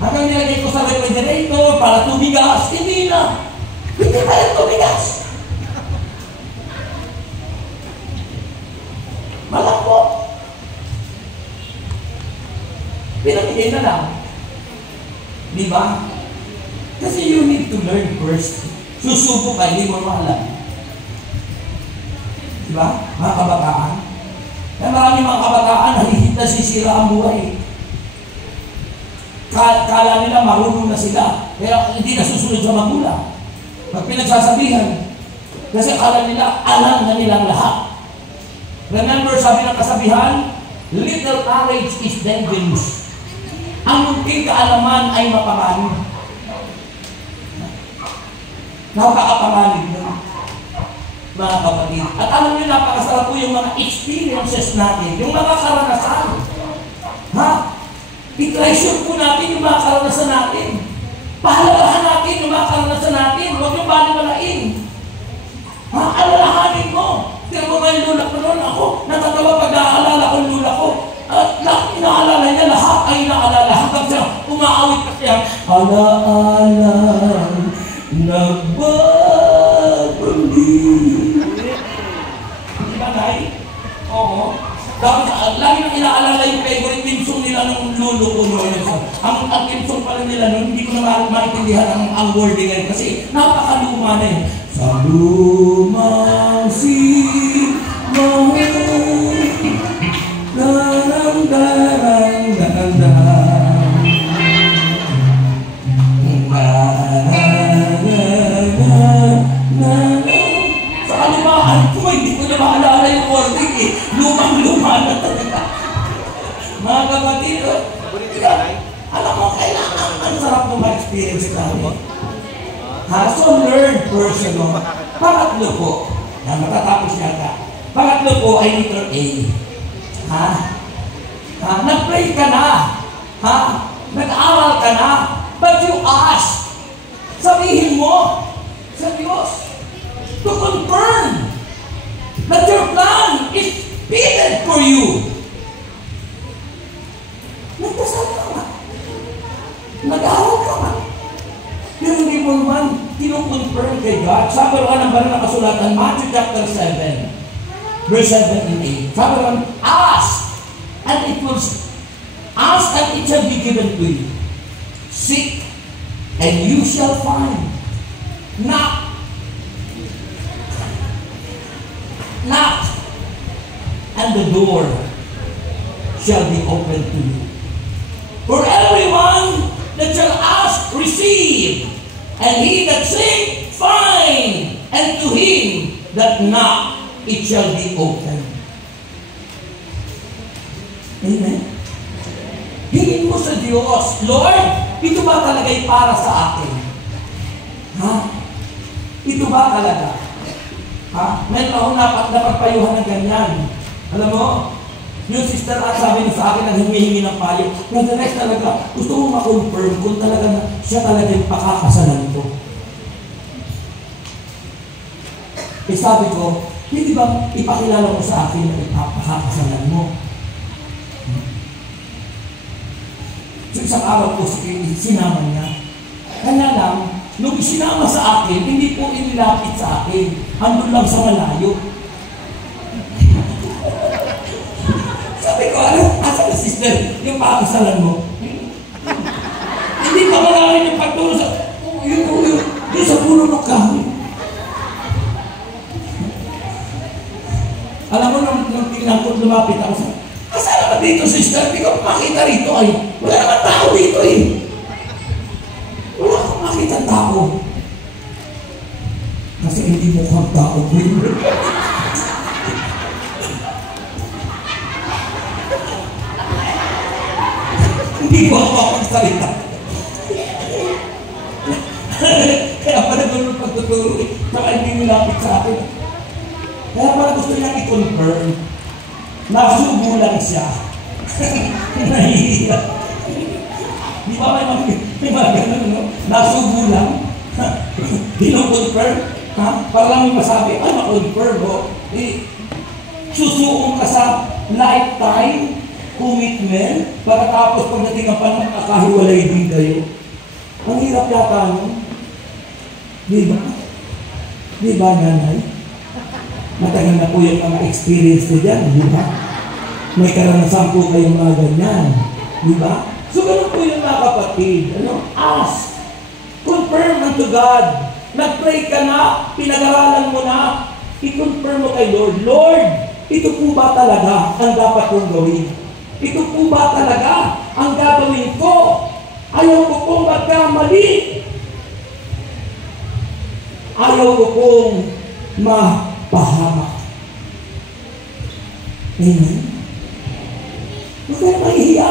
Hanggang nilagay ko sa refrigerator para tumigas, hindi na. Hindi pa yung tumigas. Malambot. Pinamigay na lang. Di ba? Kasi you need to learn first. Susubo ka, hindi mo alam. Di ba? Mga kabataan. Kaya maraming mga kabataan, halihit na sisira ang buhay. Kala nila marunong na sila, pero hindi na susunod sa magulang. Pag pinagsasabihan, kasi kala nila, alam na nilang lahat. Remember, sabi ng kasabihan, little knowledge is dangerous. ang munting kaalaman ay mapanganib. Nakakapanganib nun, mga kapatid. At alam niyo, napakasarap po yung mga experiences natin, yung mga karanasan. Ha? I-treasure po natin yung mga karanasan natin. Pahalagahan natin yung mga karanasan natin. Huwag yung baliwalain. Ha? Alalahanin mo. Tingnan mo nga yung lula ko noon. Ako, natatawa pag naaalala ko yung lula ko. At lahat inaalala niya, lahat ay inaalala. Hanggang siya, umaawit ka siya. Alaala, nagbabali. Di ba, Nay? Oo. Tapos, lagi nang inaalala yung favorite theme song nila ng lolo ko noon. Ang theme song pala nila noon, hindi ko na maintindihan ang wording ngayon. Kasi napakaluma na yun. Sa lumang simbahan, sa kalumaan ko, hindi ko na maalala yung wording eh. Lumang-luma na talaga. Mga kapatid, alam mo, kailangan ang sarap ng ma-experience namin. So learn personal. Pangatlo po, na matatapos yata. Pangatlo po ay letter A. Nag-pray ka na. Nag-aral ka na. But you ask. Sabihin mo sa Diyos to confirm that your plan is fitted for you. Nagdasal ka nga. Nag-aral ka nga. Pero hindi mo naman kinukonfirm kay God. Sabi ka ng banal na kasulatan, Matthew chapter 7, verse 7 and 8. Sabi ka, ask, and it shall be given to you. Seek, and you shall find. Knock, and the door shall be opened to you. For everyone that shall ask, receive, and he that seek, find, and to him that knock, it shall be opened. Amen? Hingin mo sa Diyos, Lord, ito ba talaga'y para sa akin? Ito ba talaga? Meron akong napagpayuhan ng ganyan. Alam mo, yung sister at sabi niya sa akin ang humihingi ng payo. Nag-rest talaga, gusto mo ma-confirm kung talaga siya talaga yung pakakasalan ko. Sabi ko, hindi ba ipakilala mo sa akin na ipakakasalan mo? So isang araw po sinama niya. Kaya lang, nung sinama sa akin, hindi po inilapit sa akin. Andun lang sa malayo. Sabi ko, asa ka sister, yung pakakasalan mo? Hindi pa malalim yung pagtulong sa, yung sa puno ng kahoy. Alam mo, nung tingnan ko, lumapit ako sa, kasama ka dito, sister, hindi ko makita rito ay, wala naman tao dito eh. Wala akong makita tao. Kasi hindi mo kang tao ko yun. Hindi ko ako magsalita. Kaya pala doon yung pagtuturo eh. Saka hindi nilapit sa akin. Kaya pala gusto niya i-confirm. Nasubo lang siya. Nahihiya. Di ba may mga ganun, no? Nasubo lang. Dino-confirm. Para lang may masabi, ay na-confirm, ho. Susuong ka sa lifetime commitment para tapos pagdating ang panahon nakakahiwalay din kayo. Ang hirap yata nun. Di ba? Di ba, nanay? Matagal na po yung mga experience ko dyan, di ba? May karanasan po kayong mga ganyan, di ba? So, ganun po yung mga kapatid. Ask. Confirm unto God. Nag-pray ka na, pinag-aralan mo na, i-confirm mo kay Lord, Lord, ito po ba talaga ang dapat kong gawin? Ito po ba talaga ang gagawin ko? Ayaw ko pong magkamali. Ayaw ko pong mapahamak. Amen? Huwag kayo mahihiya.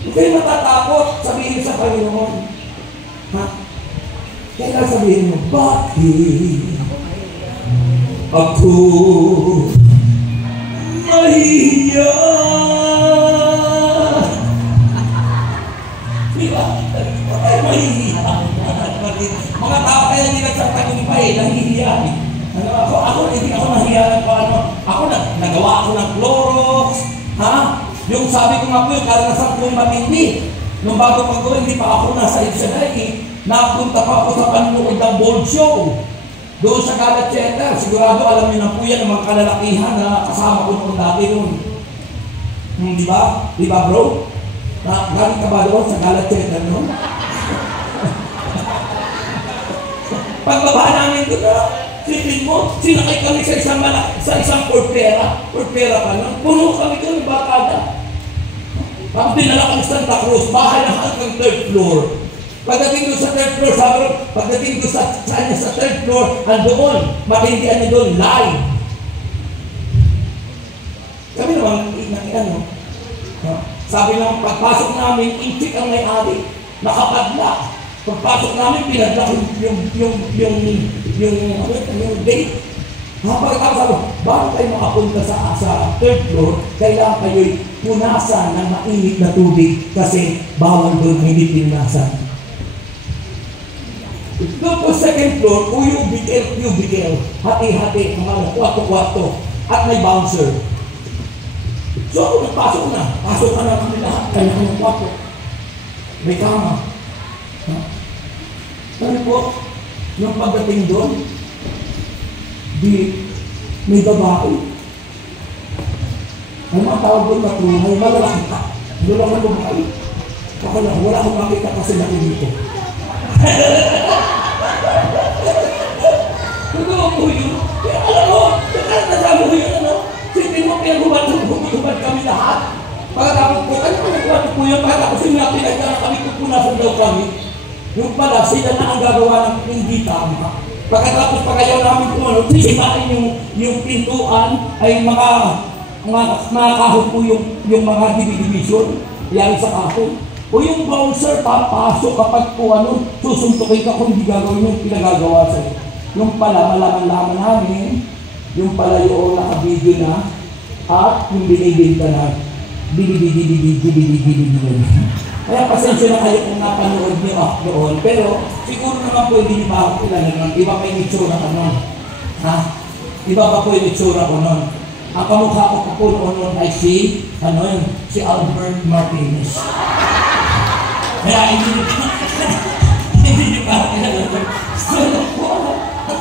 Huwag kayo matatakot sabihin sa Panginoon. Ha? Kaya sabihin mo, bakit ako mahihiya? Di ba? Ay, mahihiya. Mga tao kaya hindi nagsasagumpay, nahihiya. Ako, hindi ako nahiya ng paano. Ako, nagawa ako ng Clorox. Ha? Yung sabi ko nga po, yung karanasan ko yung matindi. Nung bago pag-gawin, hindi pa ako nasa Israel. Napunta pa ako sa panunood ng board show. Doon sa Gala Theater. Sigurado alam niyo na po yan ang mga kalalakihan na kasama ko noon dati noon. Di ba? Di ba, bro? Galing ka ba doon sa Gala Theater noon? Pagbaba namin doon na, sipin mo, sinakay kami sa isang portera pa nun. Puno kami doon, bakada. Pag dinala kami sa Santa Cruz, bahay na hanggang 3rd floor. Pagdating doon sa 3rd floor, sabi ko, pagdating doon sa 3rd floor, andoon, matindihan niyo doon, live. Kami naman, nakiano. Sabi lang, pagpasok namin, intik ang may-ari, nakapadla. Pagpasok namin, pinadla yung date. Pagkatapos sabi, bago kayo makapunta sa 3rd floor, kailangan kayo'y punasan ng mainit na tubig kasi bawal doon hindi pinunasan. Doon po 2nd floor, cubicle, hati-hati, mga kwarto-kwarto, at may bouncer. So ako nagpasok na, pasok ka na kami lahat, kaya ng kwarto. May kama. Ano po, yung pagdating doon, may babae. Ang mga tawag doon matulay, malalaki ka. Doon lang ang babae. Wala akong makita kasi laki dito. Totoo po yun. Kaya alam mo, nasama mo yun, ano? Sipin mo, pinagubad kami lahat. Pagkatapos po, ano nagkuhan po yun? Pagkatapos yung pinagdala kami, pupunasan daw kami. Yung pala, sila na ang gagawa ng hindi tama. Pagkatapos pagayaw namin kung ano, sisipain yung pintuan ay mga kahon po yung mga division, yan sa kahon. O yung bouncer, papasok kapag po ano, susuntukin ka kung hindi gagawin yung pinagagawa sa'yo. Yung pala, malaman-laman namin, yung pala yung naka-video na, at yung binibinta na, Kaya pasensya na kayo kung napanood niyo doon. Pero siguro naman po hindi pa ako kilala nun. Iba pa yung itsura ko nun. Ha? Iba pa po yung itsura ko nun. Ang kamukha ko po noon ay si Albert Martinez. Kaya hindi niyo pa ako kilala nun. So,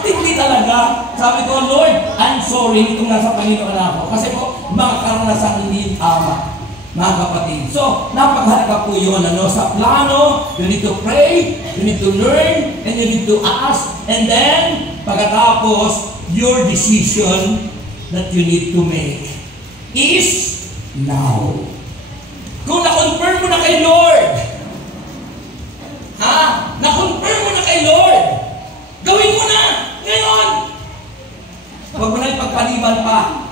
hindi talaga. Sabi ko, Lord, I'm sorry kung nasa Panginoon ako. Kasi po, mga karanasan hindi tama. Mga kapatid. So, napakahalaga po yun. Sa plano, you need to pray, you need to learn, and you need to ask. And then, pagkatapos, your decision that you need to make is now. Kung na-confirm mo na kay Lord, na-confirm mo na kay Lord, gawin mo na! Ngayon! Huwag mo na ipagpaliban pa.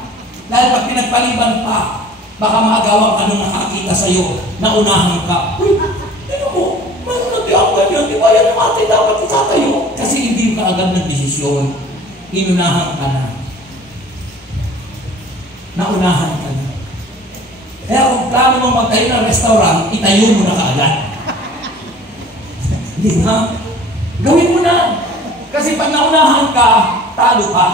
Dahil pag pinagpaliban pa, baka magawa ka nung nakakita sa'yo na unahan ka. Uy, ano mo? Mayroon nag-iang ganyan. Di ba yan ang atin dapat itatayo? Kasi hindi ka agad nag-desisyon. Inunahan ka na. Naunahan ka na. Kaya kung plano mo magtayo ng restaurant, itayo mo na kaagad. Di ba? Gawin mo na. Kasi pag naunahan ka, talo ka.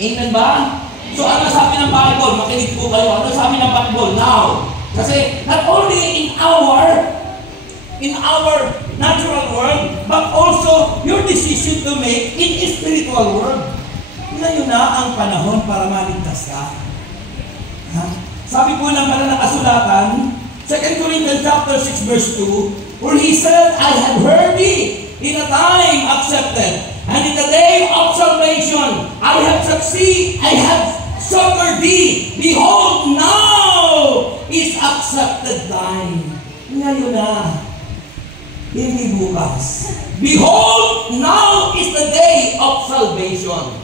Amen ba? So ano sabi ng Bible? Makinig po kayo. Ano sabi ng Bible now? Kasi not only in our natural world, but also your decision to make in a spiritual world. Ngayon na ang panahon para maligtas ka. Sabi po ng pala ng kasulatan, 2 Corinthians chapter 6 verse 2, where he said, I have heard thee in a time accepted, and in the day of salvation, I have succored thee. Behold, now is accepted time. Ngayon na. Hindi bukas. Behold, now is the day of salvation.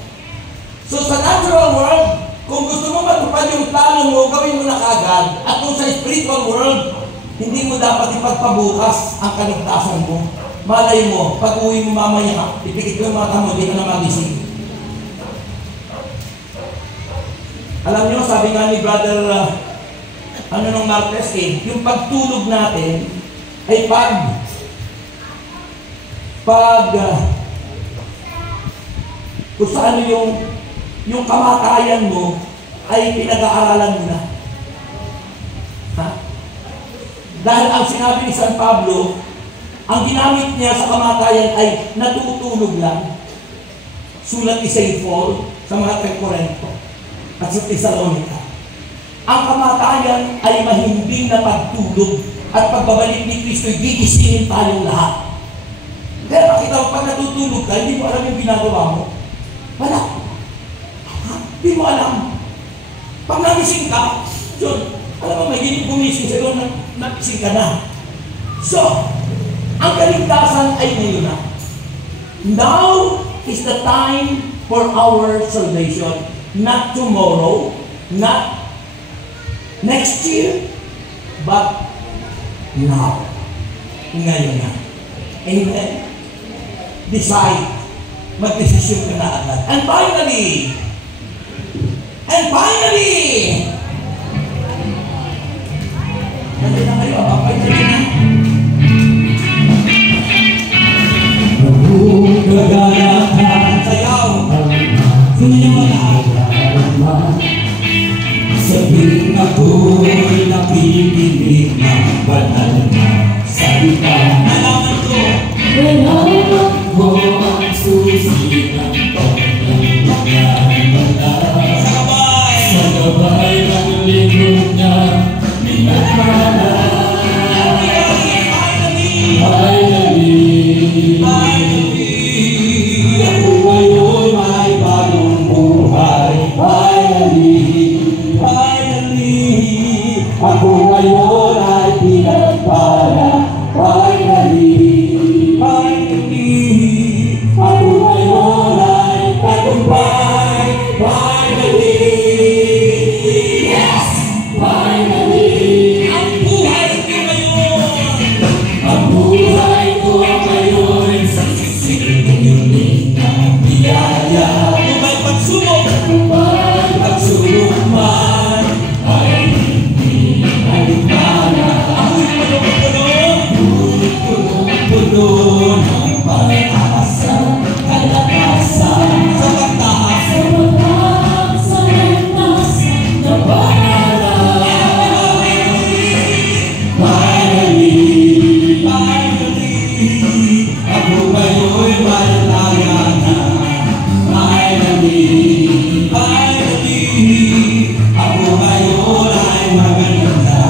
So sa natural world, kung gusto mo matupad yung plano mo, gawin mo na kagad. At kung sa spiritual world, Hindi mo dapat ipagpabukas ang kaligtasan mo. Malay mo, pag uwi mo mamaya, ipikit mo yung mata mo, hindi ka na magising. Alam nyo, sabi nga ni Brother nung Martes, yung pagtulog natin ay kung saan yung kamatayan mo ay pinag-aaralan mo na. Ha? Dahil ang sinabi ni San Pablo, ang ginamit niya sa kamatayan ay natutulog lang. Sulat ni St. Paul sa mga Korinto at sa Thessalonica. Ang kamatayan ay mahimbing na pagtulog at pagbabalik ni Kristo, gigisingin tayong lahat. Kaya makita mo, pag natutulog ka, hindi mo alam yung ginagawa mo. Wala. Hindi mo alam. Pag nagising ka, yun, alam mo, may gumising sa'yo, nagising ka na. So, ang kaligtasan ay ngayon na. Now is the time for our salvation. Not tomorrow, not next year, but now. Ngayon na. Amen. Decide. Mag-desisyon ka na agad. And finally, Pwede na kayo, finally na. Nagugagana sayaw. Sino yung mga sabihin ako'y nakikinig ng banal na salita. Nalaman ko ang susi ng pagkakamala. Sa gabay ng lingkod niya, minamala. Ako ngayon ay bagong buhay. Ako ngayon ay pinagpala. Ako ngayon ay tagumpay. Yes! Finally! Ang buhay ko ngayon! Ang buhay ko ngayon sa sisiling ng biyaya. Kung may pagsubok man, ay hindi alimana. Ako'y puno ng pag-asa, kalakasan, sa pagtaas, na pangalan. Finally, ako ngayon may lagana. Finally, ako ngayon ay maganda.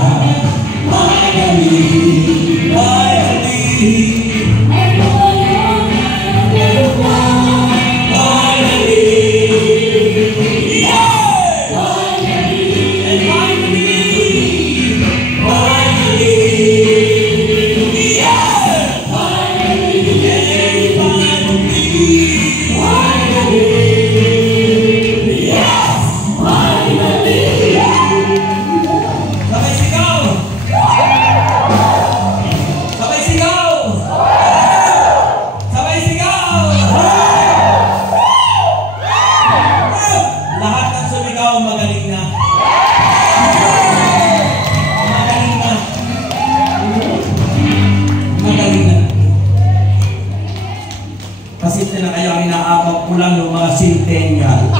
Pasensya na kayo ang inaakap ko lang yung mga centennial.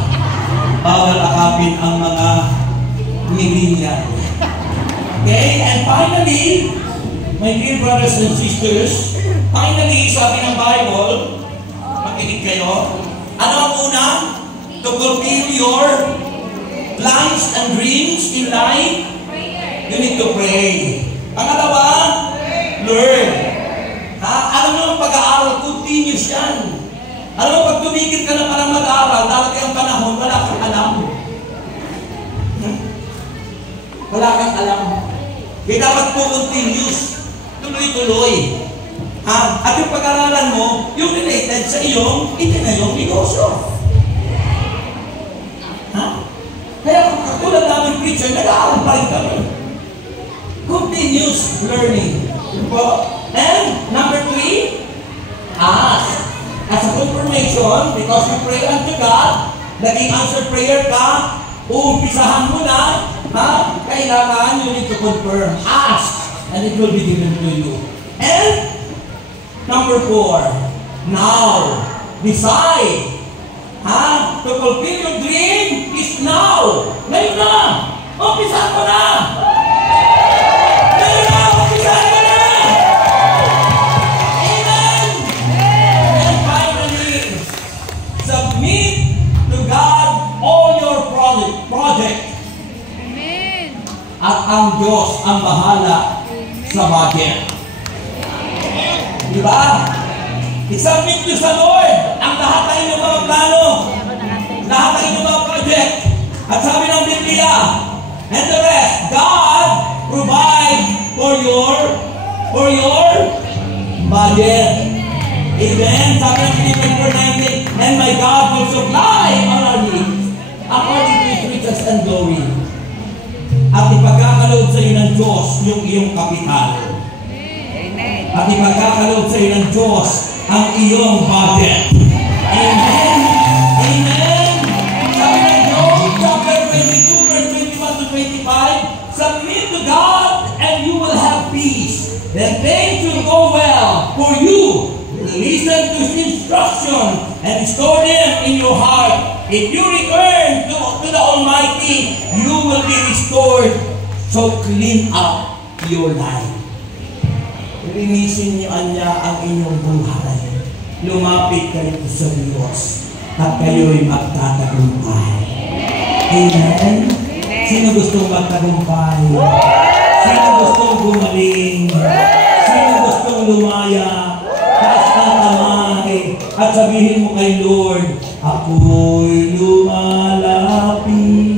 Bawal akapin ang mga millennial. Okay? And finally, my dear brothers and sisters, finally, sabi ng Bible, makinig kayo, ano ang una? To fulfill your plans and dreams in life, you need to pray. Pangalawa, learn. Alam mo ang pag-aaral, continuous yan. Alam mo, pag tumigil ka na parang mag-aaral, darating ang panahon, wala kang alam. Wala kang alam. Kaya dapat po continuous, tuloy-tuloy. At yung pag-aralan mo, yung related sa iyong itinayong negosyo. Kaya kung katulad namin preacher, nag-aaral pa rin kami. Continuous learning. And number 3, ask. As a confirmation, because you pray unto God, naging answered prayer ka, uumpisahan mo na, kailangan you need to confirm. Ask, and it will be given to you. And number 4, now, decide. To fulfill your dream is now. Ngayon na! Umpisahan mo na! Ngayon na! Umpisahan mo na! Amen! And finally, submit to God all your project. Amen. At ang Diyos ang bahala sa budget. Diba? I-submit nyo sa Lord ang lahat ng inyong mga plano, lahat ng inyong mga project. At sabi ng Biblia, and the rest, God provide for your budget. Amen? Sabi ng Philippians 4:19, and my God will supply all our needs according to His riches and glory. At ipagkakalood sa iyo ng Diyos yung iyong kapital. At ipagkakalood sa iyo ng Diyos ang iyong budget. Amen? Amen? Sabi ng Job, chapter 22, verse 21 to 25, submit to God and you will have peace. Then things will go well for you. Listen to His instruction and store them in your heart. If you return to the Almighty, you will be restored. So clean up your life. Linisin niyo niya ang inyong buhay. Lumapit kayo sa Diyos at kayo'y magtatagumpay. Amen? Sino gustong magtagumpay? Sino gustong gumaling? Sino gustong lumaya? Taas ng kamay at sabihin mo kay Lord, ako'y lumalapit.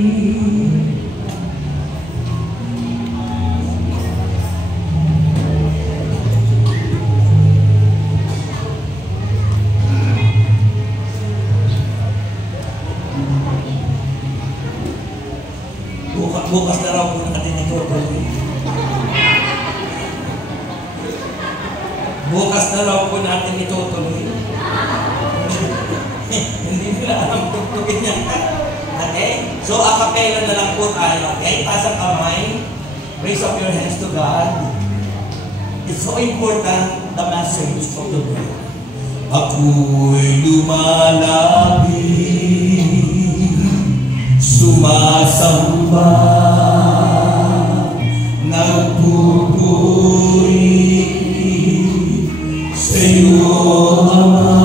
Bukas na raw po natin itutuloy. Bukas na raw po natin itutuloy. Hindi nila alam tugtugin yan. Okay? So, akapela na lang po tayo. Okay? Taas ang kamay. Raise up your hands to God. It's so important, the message of the word. Ako'y lumalapit, sumasamba, nagpupuri sa iyo, Ama.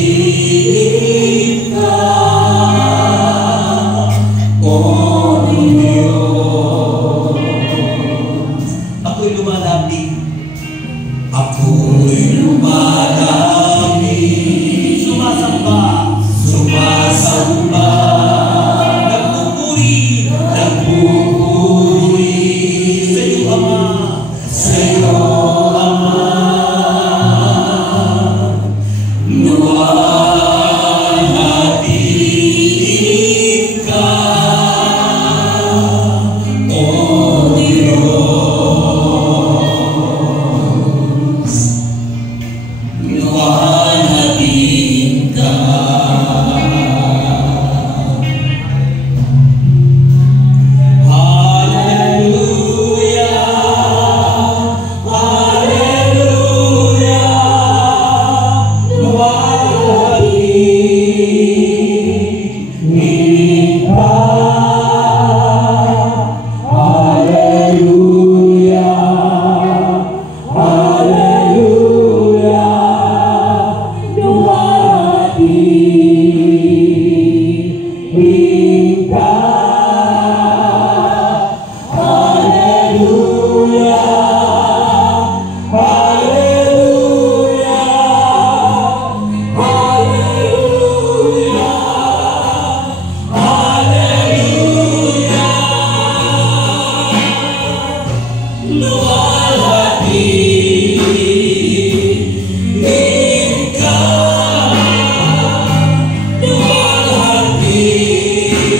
Luwalhatiin ka, O Diyos. Ako'y lumalapit. Ako'y lumalapit. Sumasamba. Sumasamba. Nagpupuri. Nagpupuri sa iyo, Ama. Sa iyo, Ama. Luwalhatiin ka, O Diyos. Luwalhatiin ka. Hallelujah, hallelujah, luwalhatiin ka. Hallelujah, hallelujah, luwalhatiin ka. Hallelujah, hallelujah, hallelujah, hallelujah, luwalhatiin ka. Luwalhatiin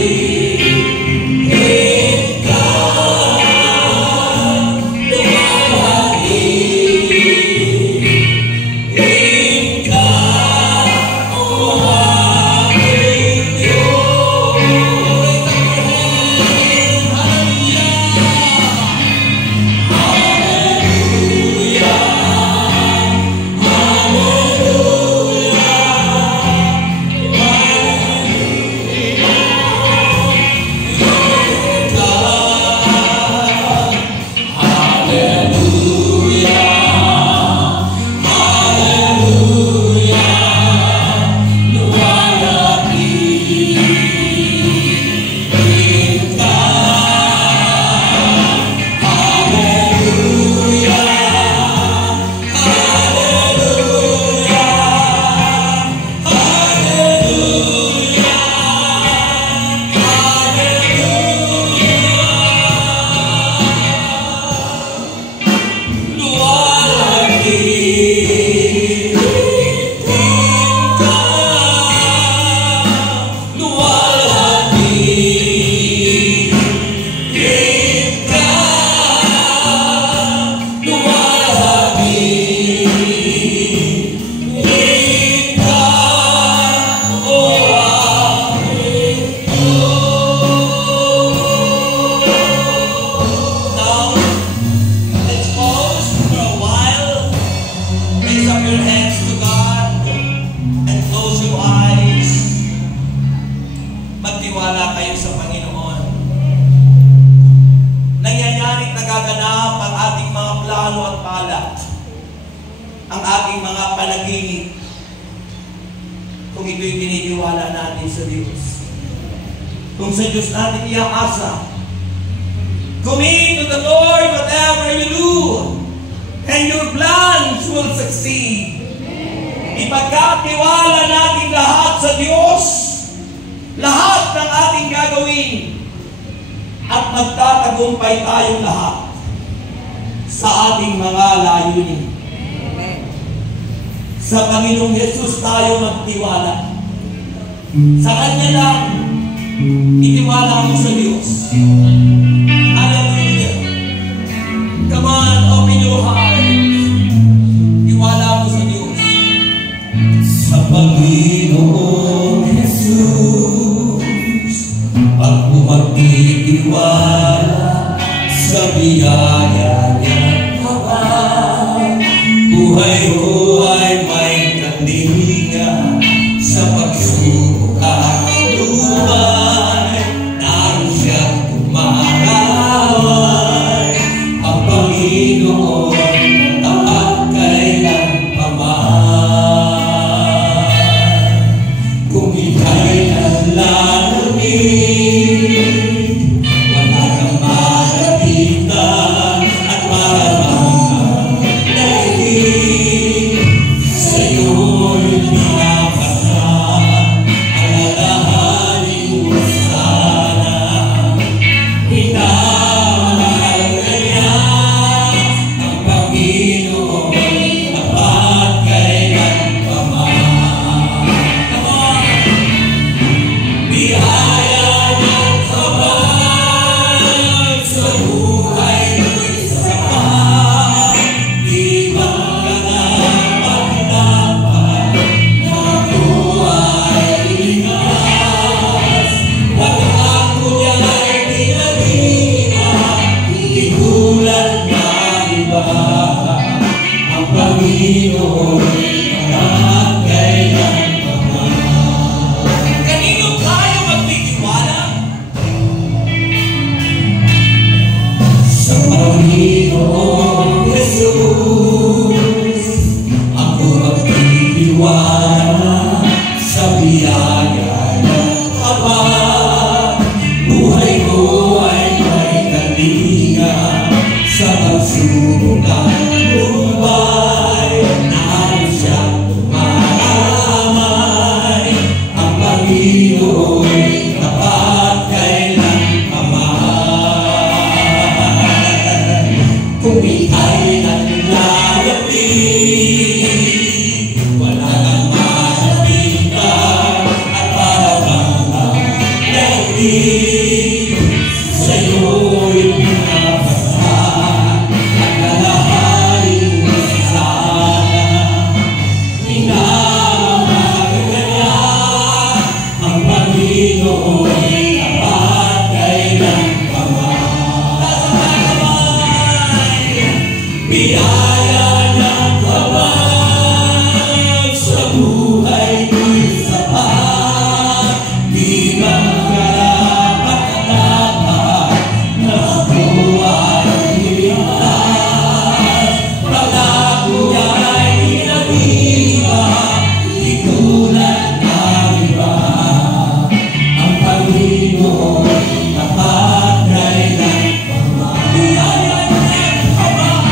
paano at palat ang ating mga panaginip kung ito'y tinitiwala natin sa Diyos. Kung sa Diyos natin iaasa, commit to the Lord whatever you do, and your plans will succeed. Ipagkatiwala natin lahat sa Diyos, lahat ng ating gagawin, at magtatagumpay tayong lahat sa ating mga layunin. Sa Panginoong Yesus tayo magtiwala. Sa Kanya lang, itiwala mo sa Diyos. Hallelujah. Come on, open your heart. Tiwala mo sa Diyos. Sa Panginoong Jesus, ako magtitiwala sa biyaya niya kapag buhay ko ay may kandingan sa pagsubok at lumay. Naroon siyang tumaraway, ang Panginoon tapat kailanpaman. Kung ika'y nanlalamig, wala kang malapitan at maramang daigdig. Sa'yo'y pinapasan, alalahanin mo sana. Minamahal ka niya, ang Panginoon tapat kailanpaman. Come on! Biyaya ng kapal sa buhay mo'y sapat. Di magkakapag-dapat na ako ay likas. Pag ako niya'y pinag-iba, di tulad ng iba. Ang Panginoon tapat kailanpaman. Kanino tayo magtitiwala? Sa Panginoong Jesus, ako magtitiwala sa biyaya niya kapag buhay ko ay may kalinga sa pagsubok at lumay. Naroon siyang tumaramay, ang Panginoon tapat kailanpaman. Kung ika'y nanlalamig, wala kang malapitan at maramang daigdig. Sa'yo'y pinapasan at lalahanin mo sana. Minamahal ka niya, ang Panginoon tapat kailanpaman. Biyaya ng kapal sa buhay ko'y sapat. Di magkarapat-dapat na ako ay ligtas. Pag ako niya'y pinag-iba, di tulad ng iba. Ang Panginoon tapat kailanpaman. Biyaya ng kapal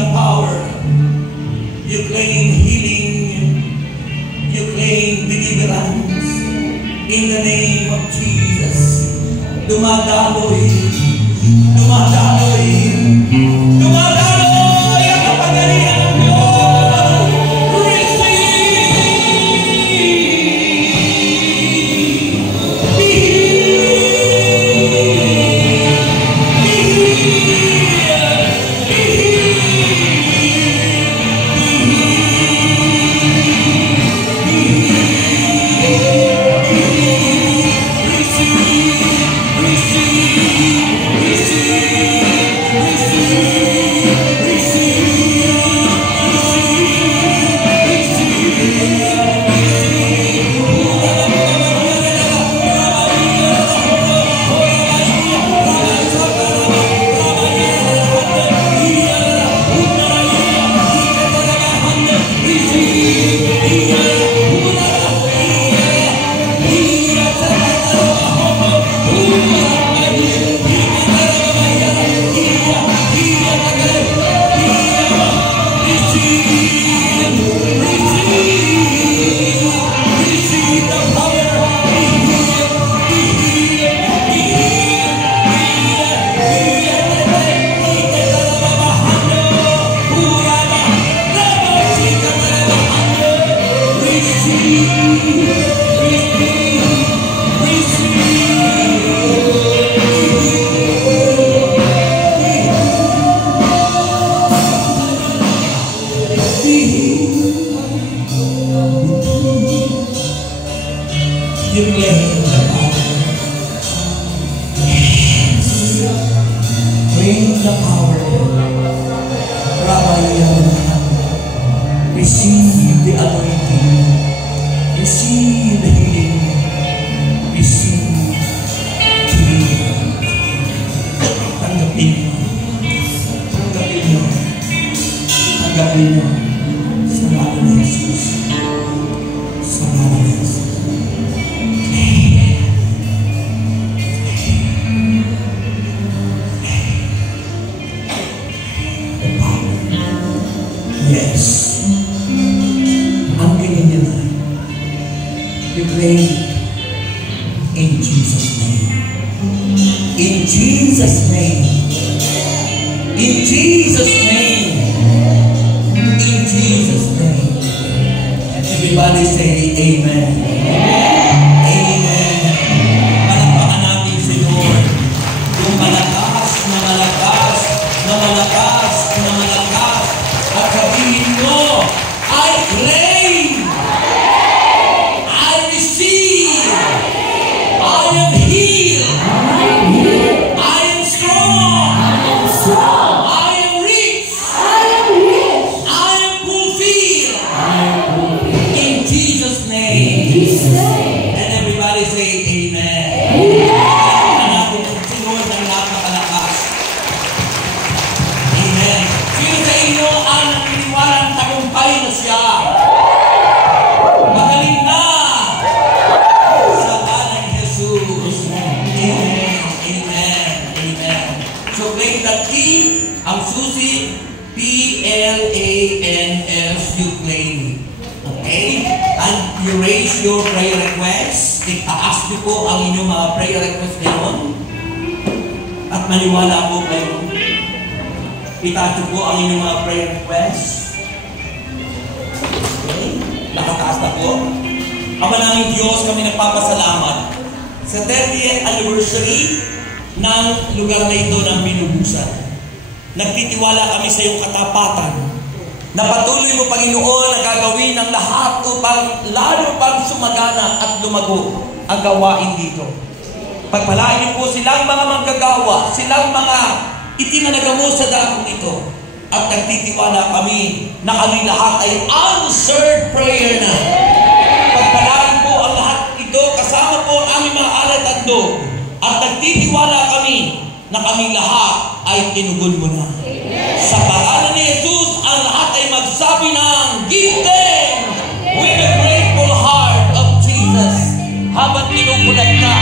the power. You claim healing. You claim deliverance. In the name of Jesus. Dumadaloy. Dumadaloy. Dumadaloy ang kapagalingan ng Diyos. Receive. Be Bring the power. Receive the anointing. Receive the healing. Receive healing. Tanggapin mo. Tanggapin mo. Tanggapin mo. Sa ngalan ni Jesus. Sa ngalan ni Jesus. Yes. Ang ganyan niya na. You pray in Jesus' name. In Jesus' name. In Jesus' name. In Jesus' name. And everybody say amen. Amen. Palakpakan natin si Lord. Yung malakas na malakas na malakas na malakas. At sabihin mo, I claim, I receive, I am healed, I am strong, I am rich, I am fulfilled. In Jesus' name. And everybody say amen. Palakpakan natin si Lord ng napakalakas. Amen. Sino sa inyo ang naniniwalang tagumpay na siya? Magaling na! Sa ngalan ni Jesus. Amen. Amen. Amen. So claim that key, ang susi, PLANS, you claim. Okay? And you raise your prayer requests. Itaas niyo po ang inyong mga prayer requests ngayon. At maniwala po kayo. Itaas niyo po ang inyong mga prayer requests. Okay? Nakataas na po. Ama namin Diyos, kami nagpapasalamat sa 30th anniversary ng lugar na ito ng Binubusan. Nagtitiwala kami sa iyong katapatan na patuloy mo, Panginoon, na gagawin ang lahat upang lalo pang sumagana at lumago ang gawain dito. Pagpalain niyo po silang mga manggagawa, silang mga itinalaga mo sa dakong ito. At nagtitiwala kami na kami lahat ay answered prayer na. Pagpalain po ang lahat ito, kasama po ang aming mga alay at do. At nagtitiwala kami na kami lahat ay tinugon mo na. Sa pangalan ni Jesus, ang lahat ay magsabi ng give thanks with a grateful heart of Jesus. Habang tinugulat ka.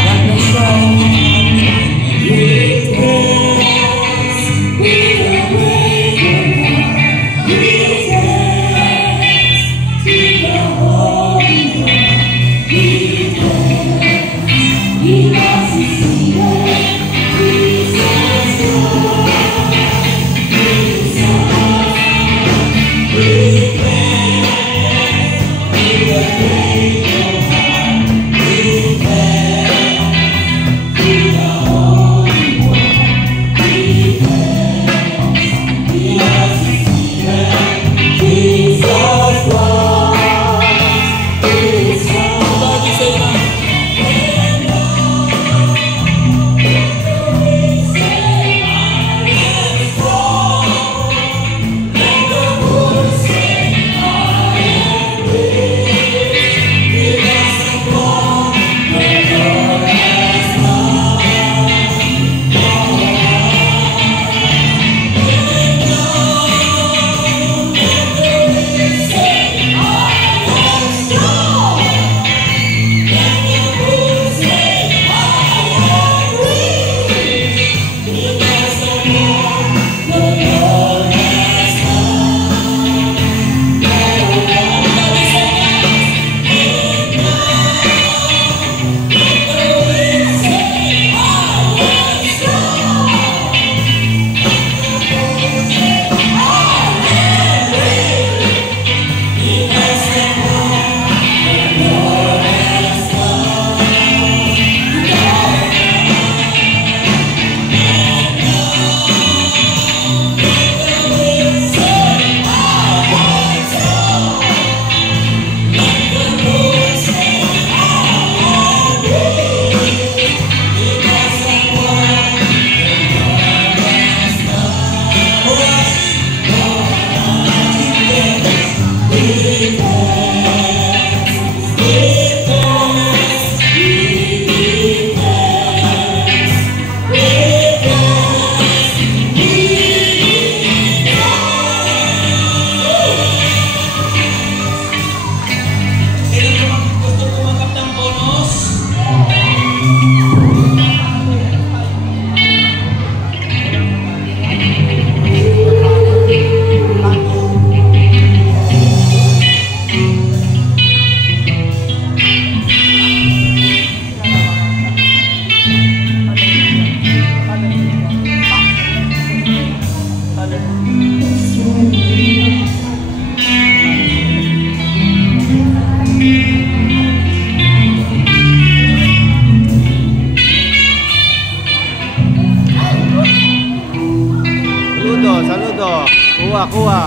Saludo. Kuha.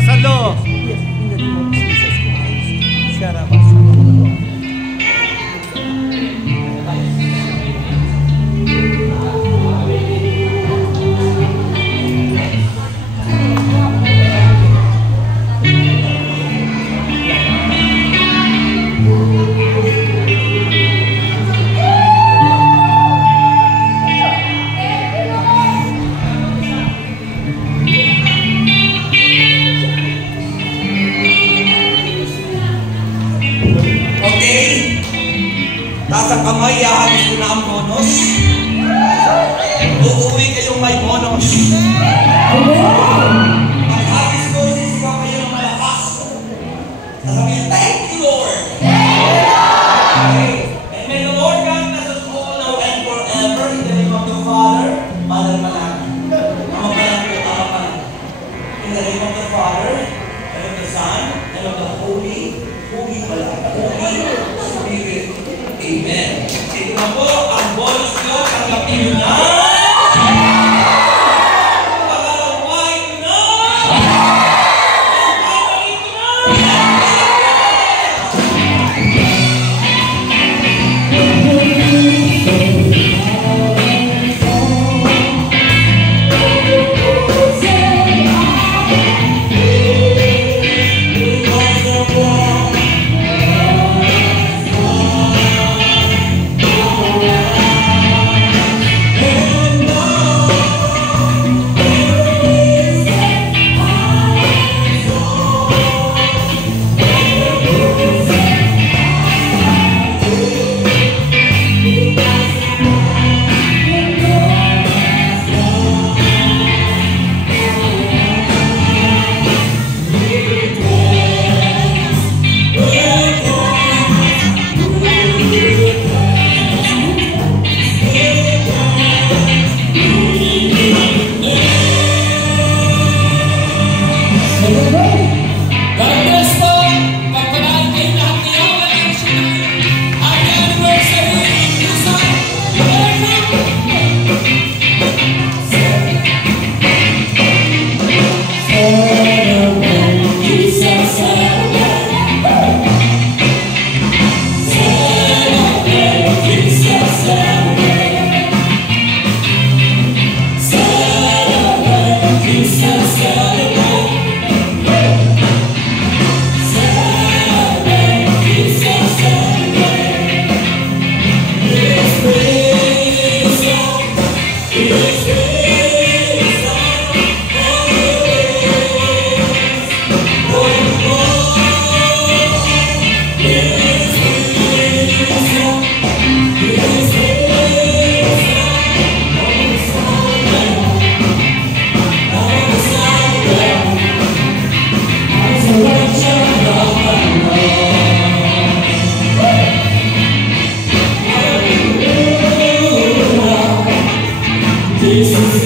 Salo. Taas ang kamay, iahagis ko na ang bonus. Uuwi kayong may bonus. Paghagis ko, sisigaw kayo ng malakas. Sasabihin, thank you, Lord. Okay. And may the Lord God bless us all now and forever. In the name of the Father, Mother Malaki. Ama Malaki, Ama Malaki. In the name of the Father, and of the Son, and of the Holy Spirit. Amen. Ito na po ang bonus ko. Tanggapin nyo na. Pangalawa, ito na. This is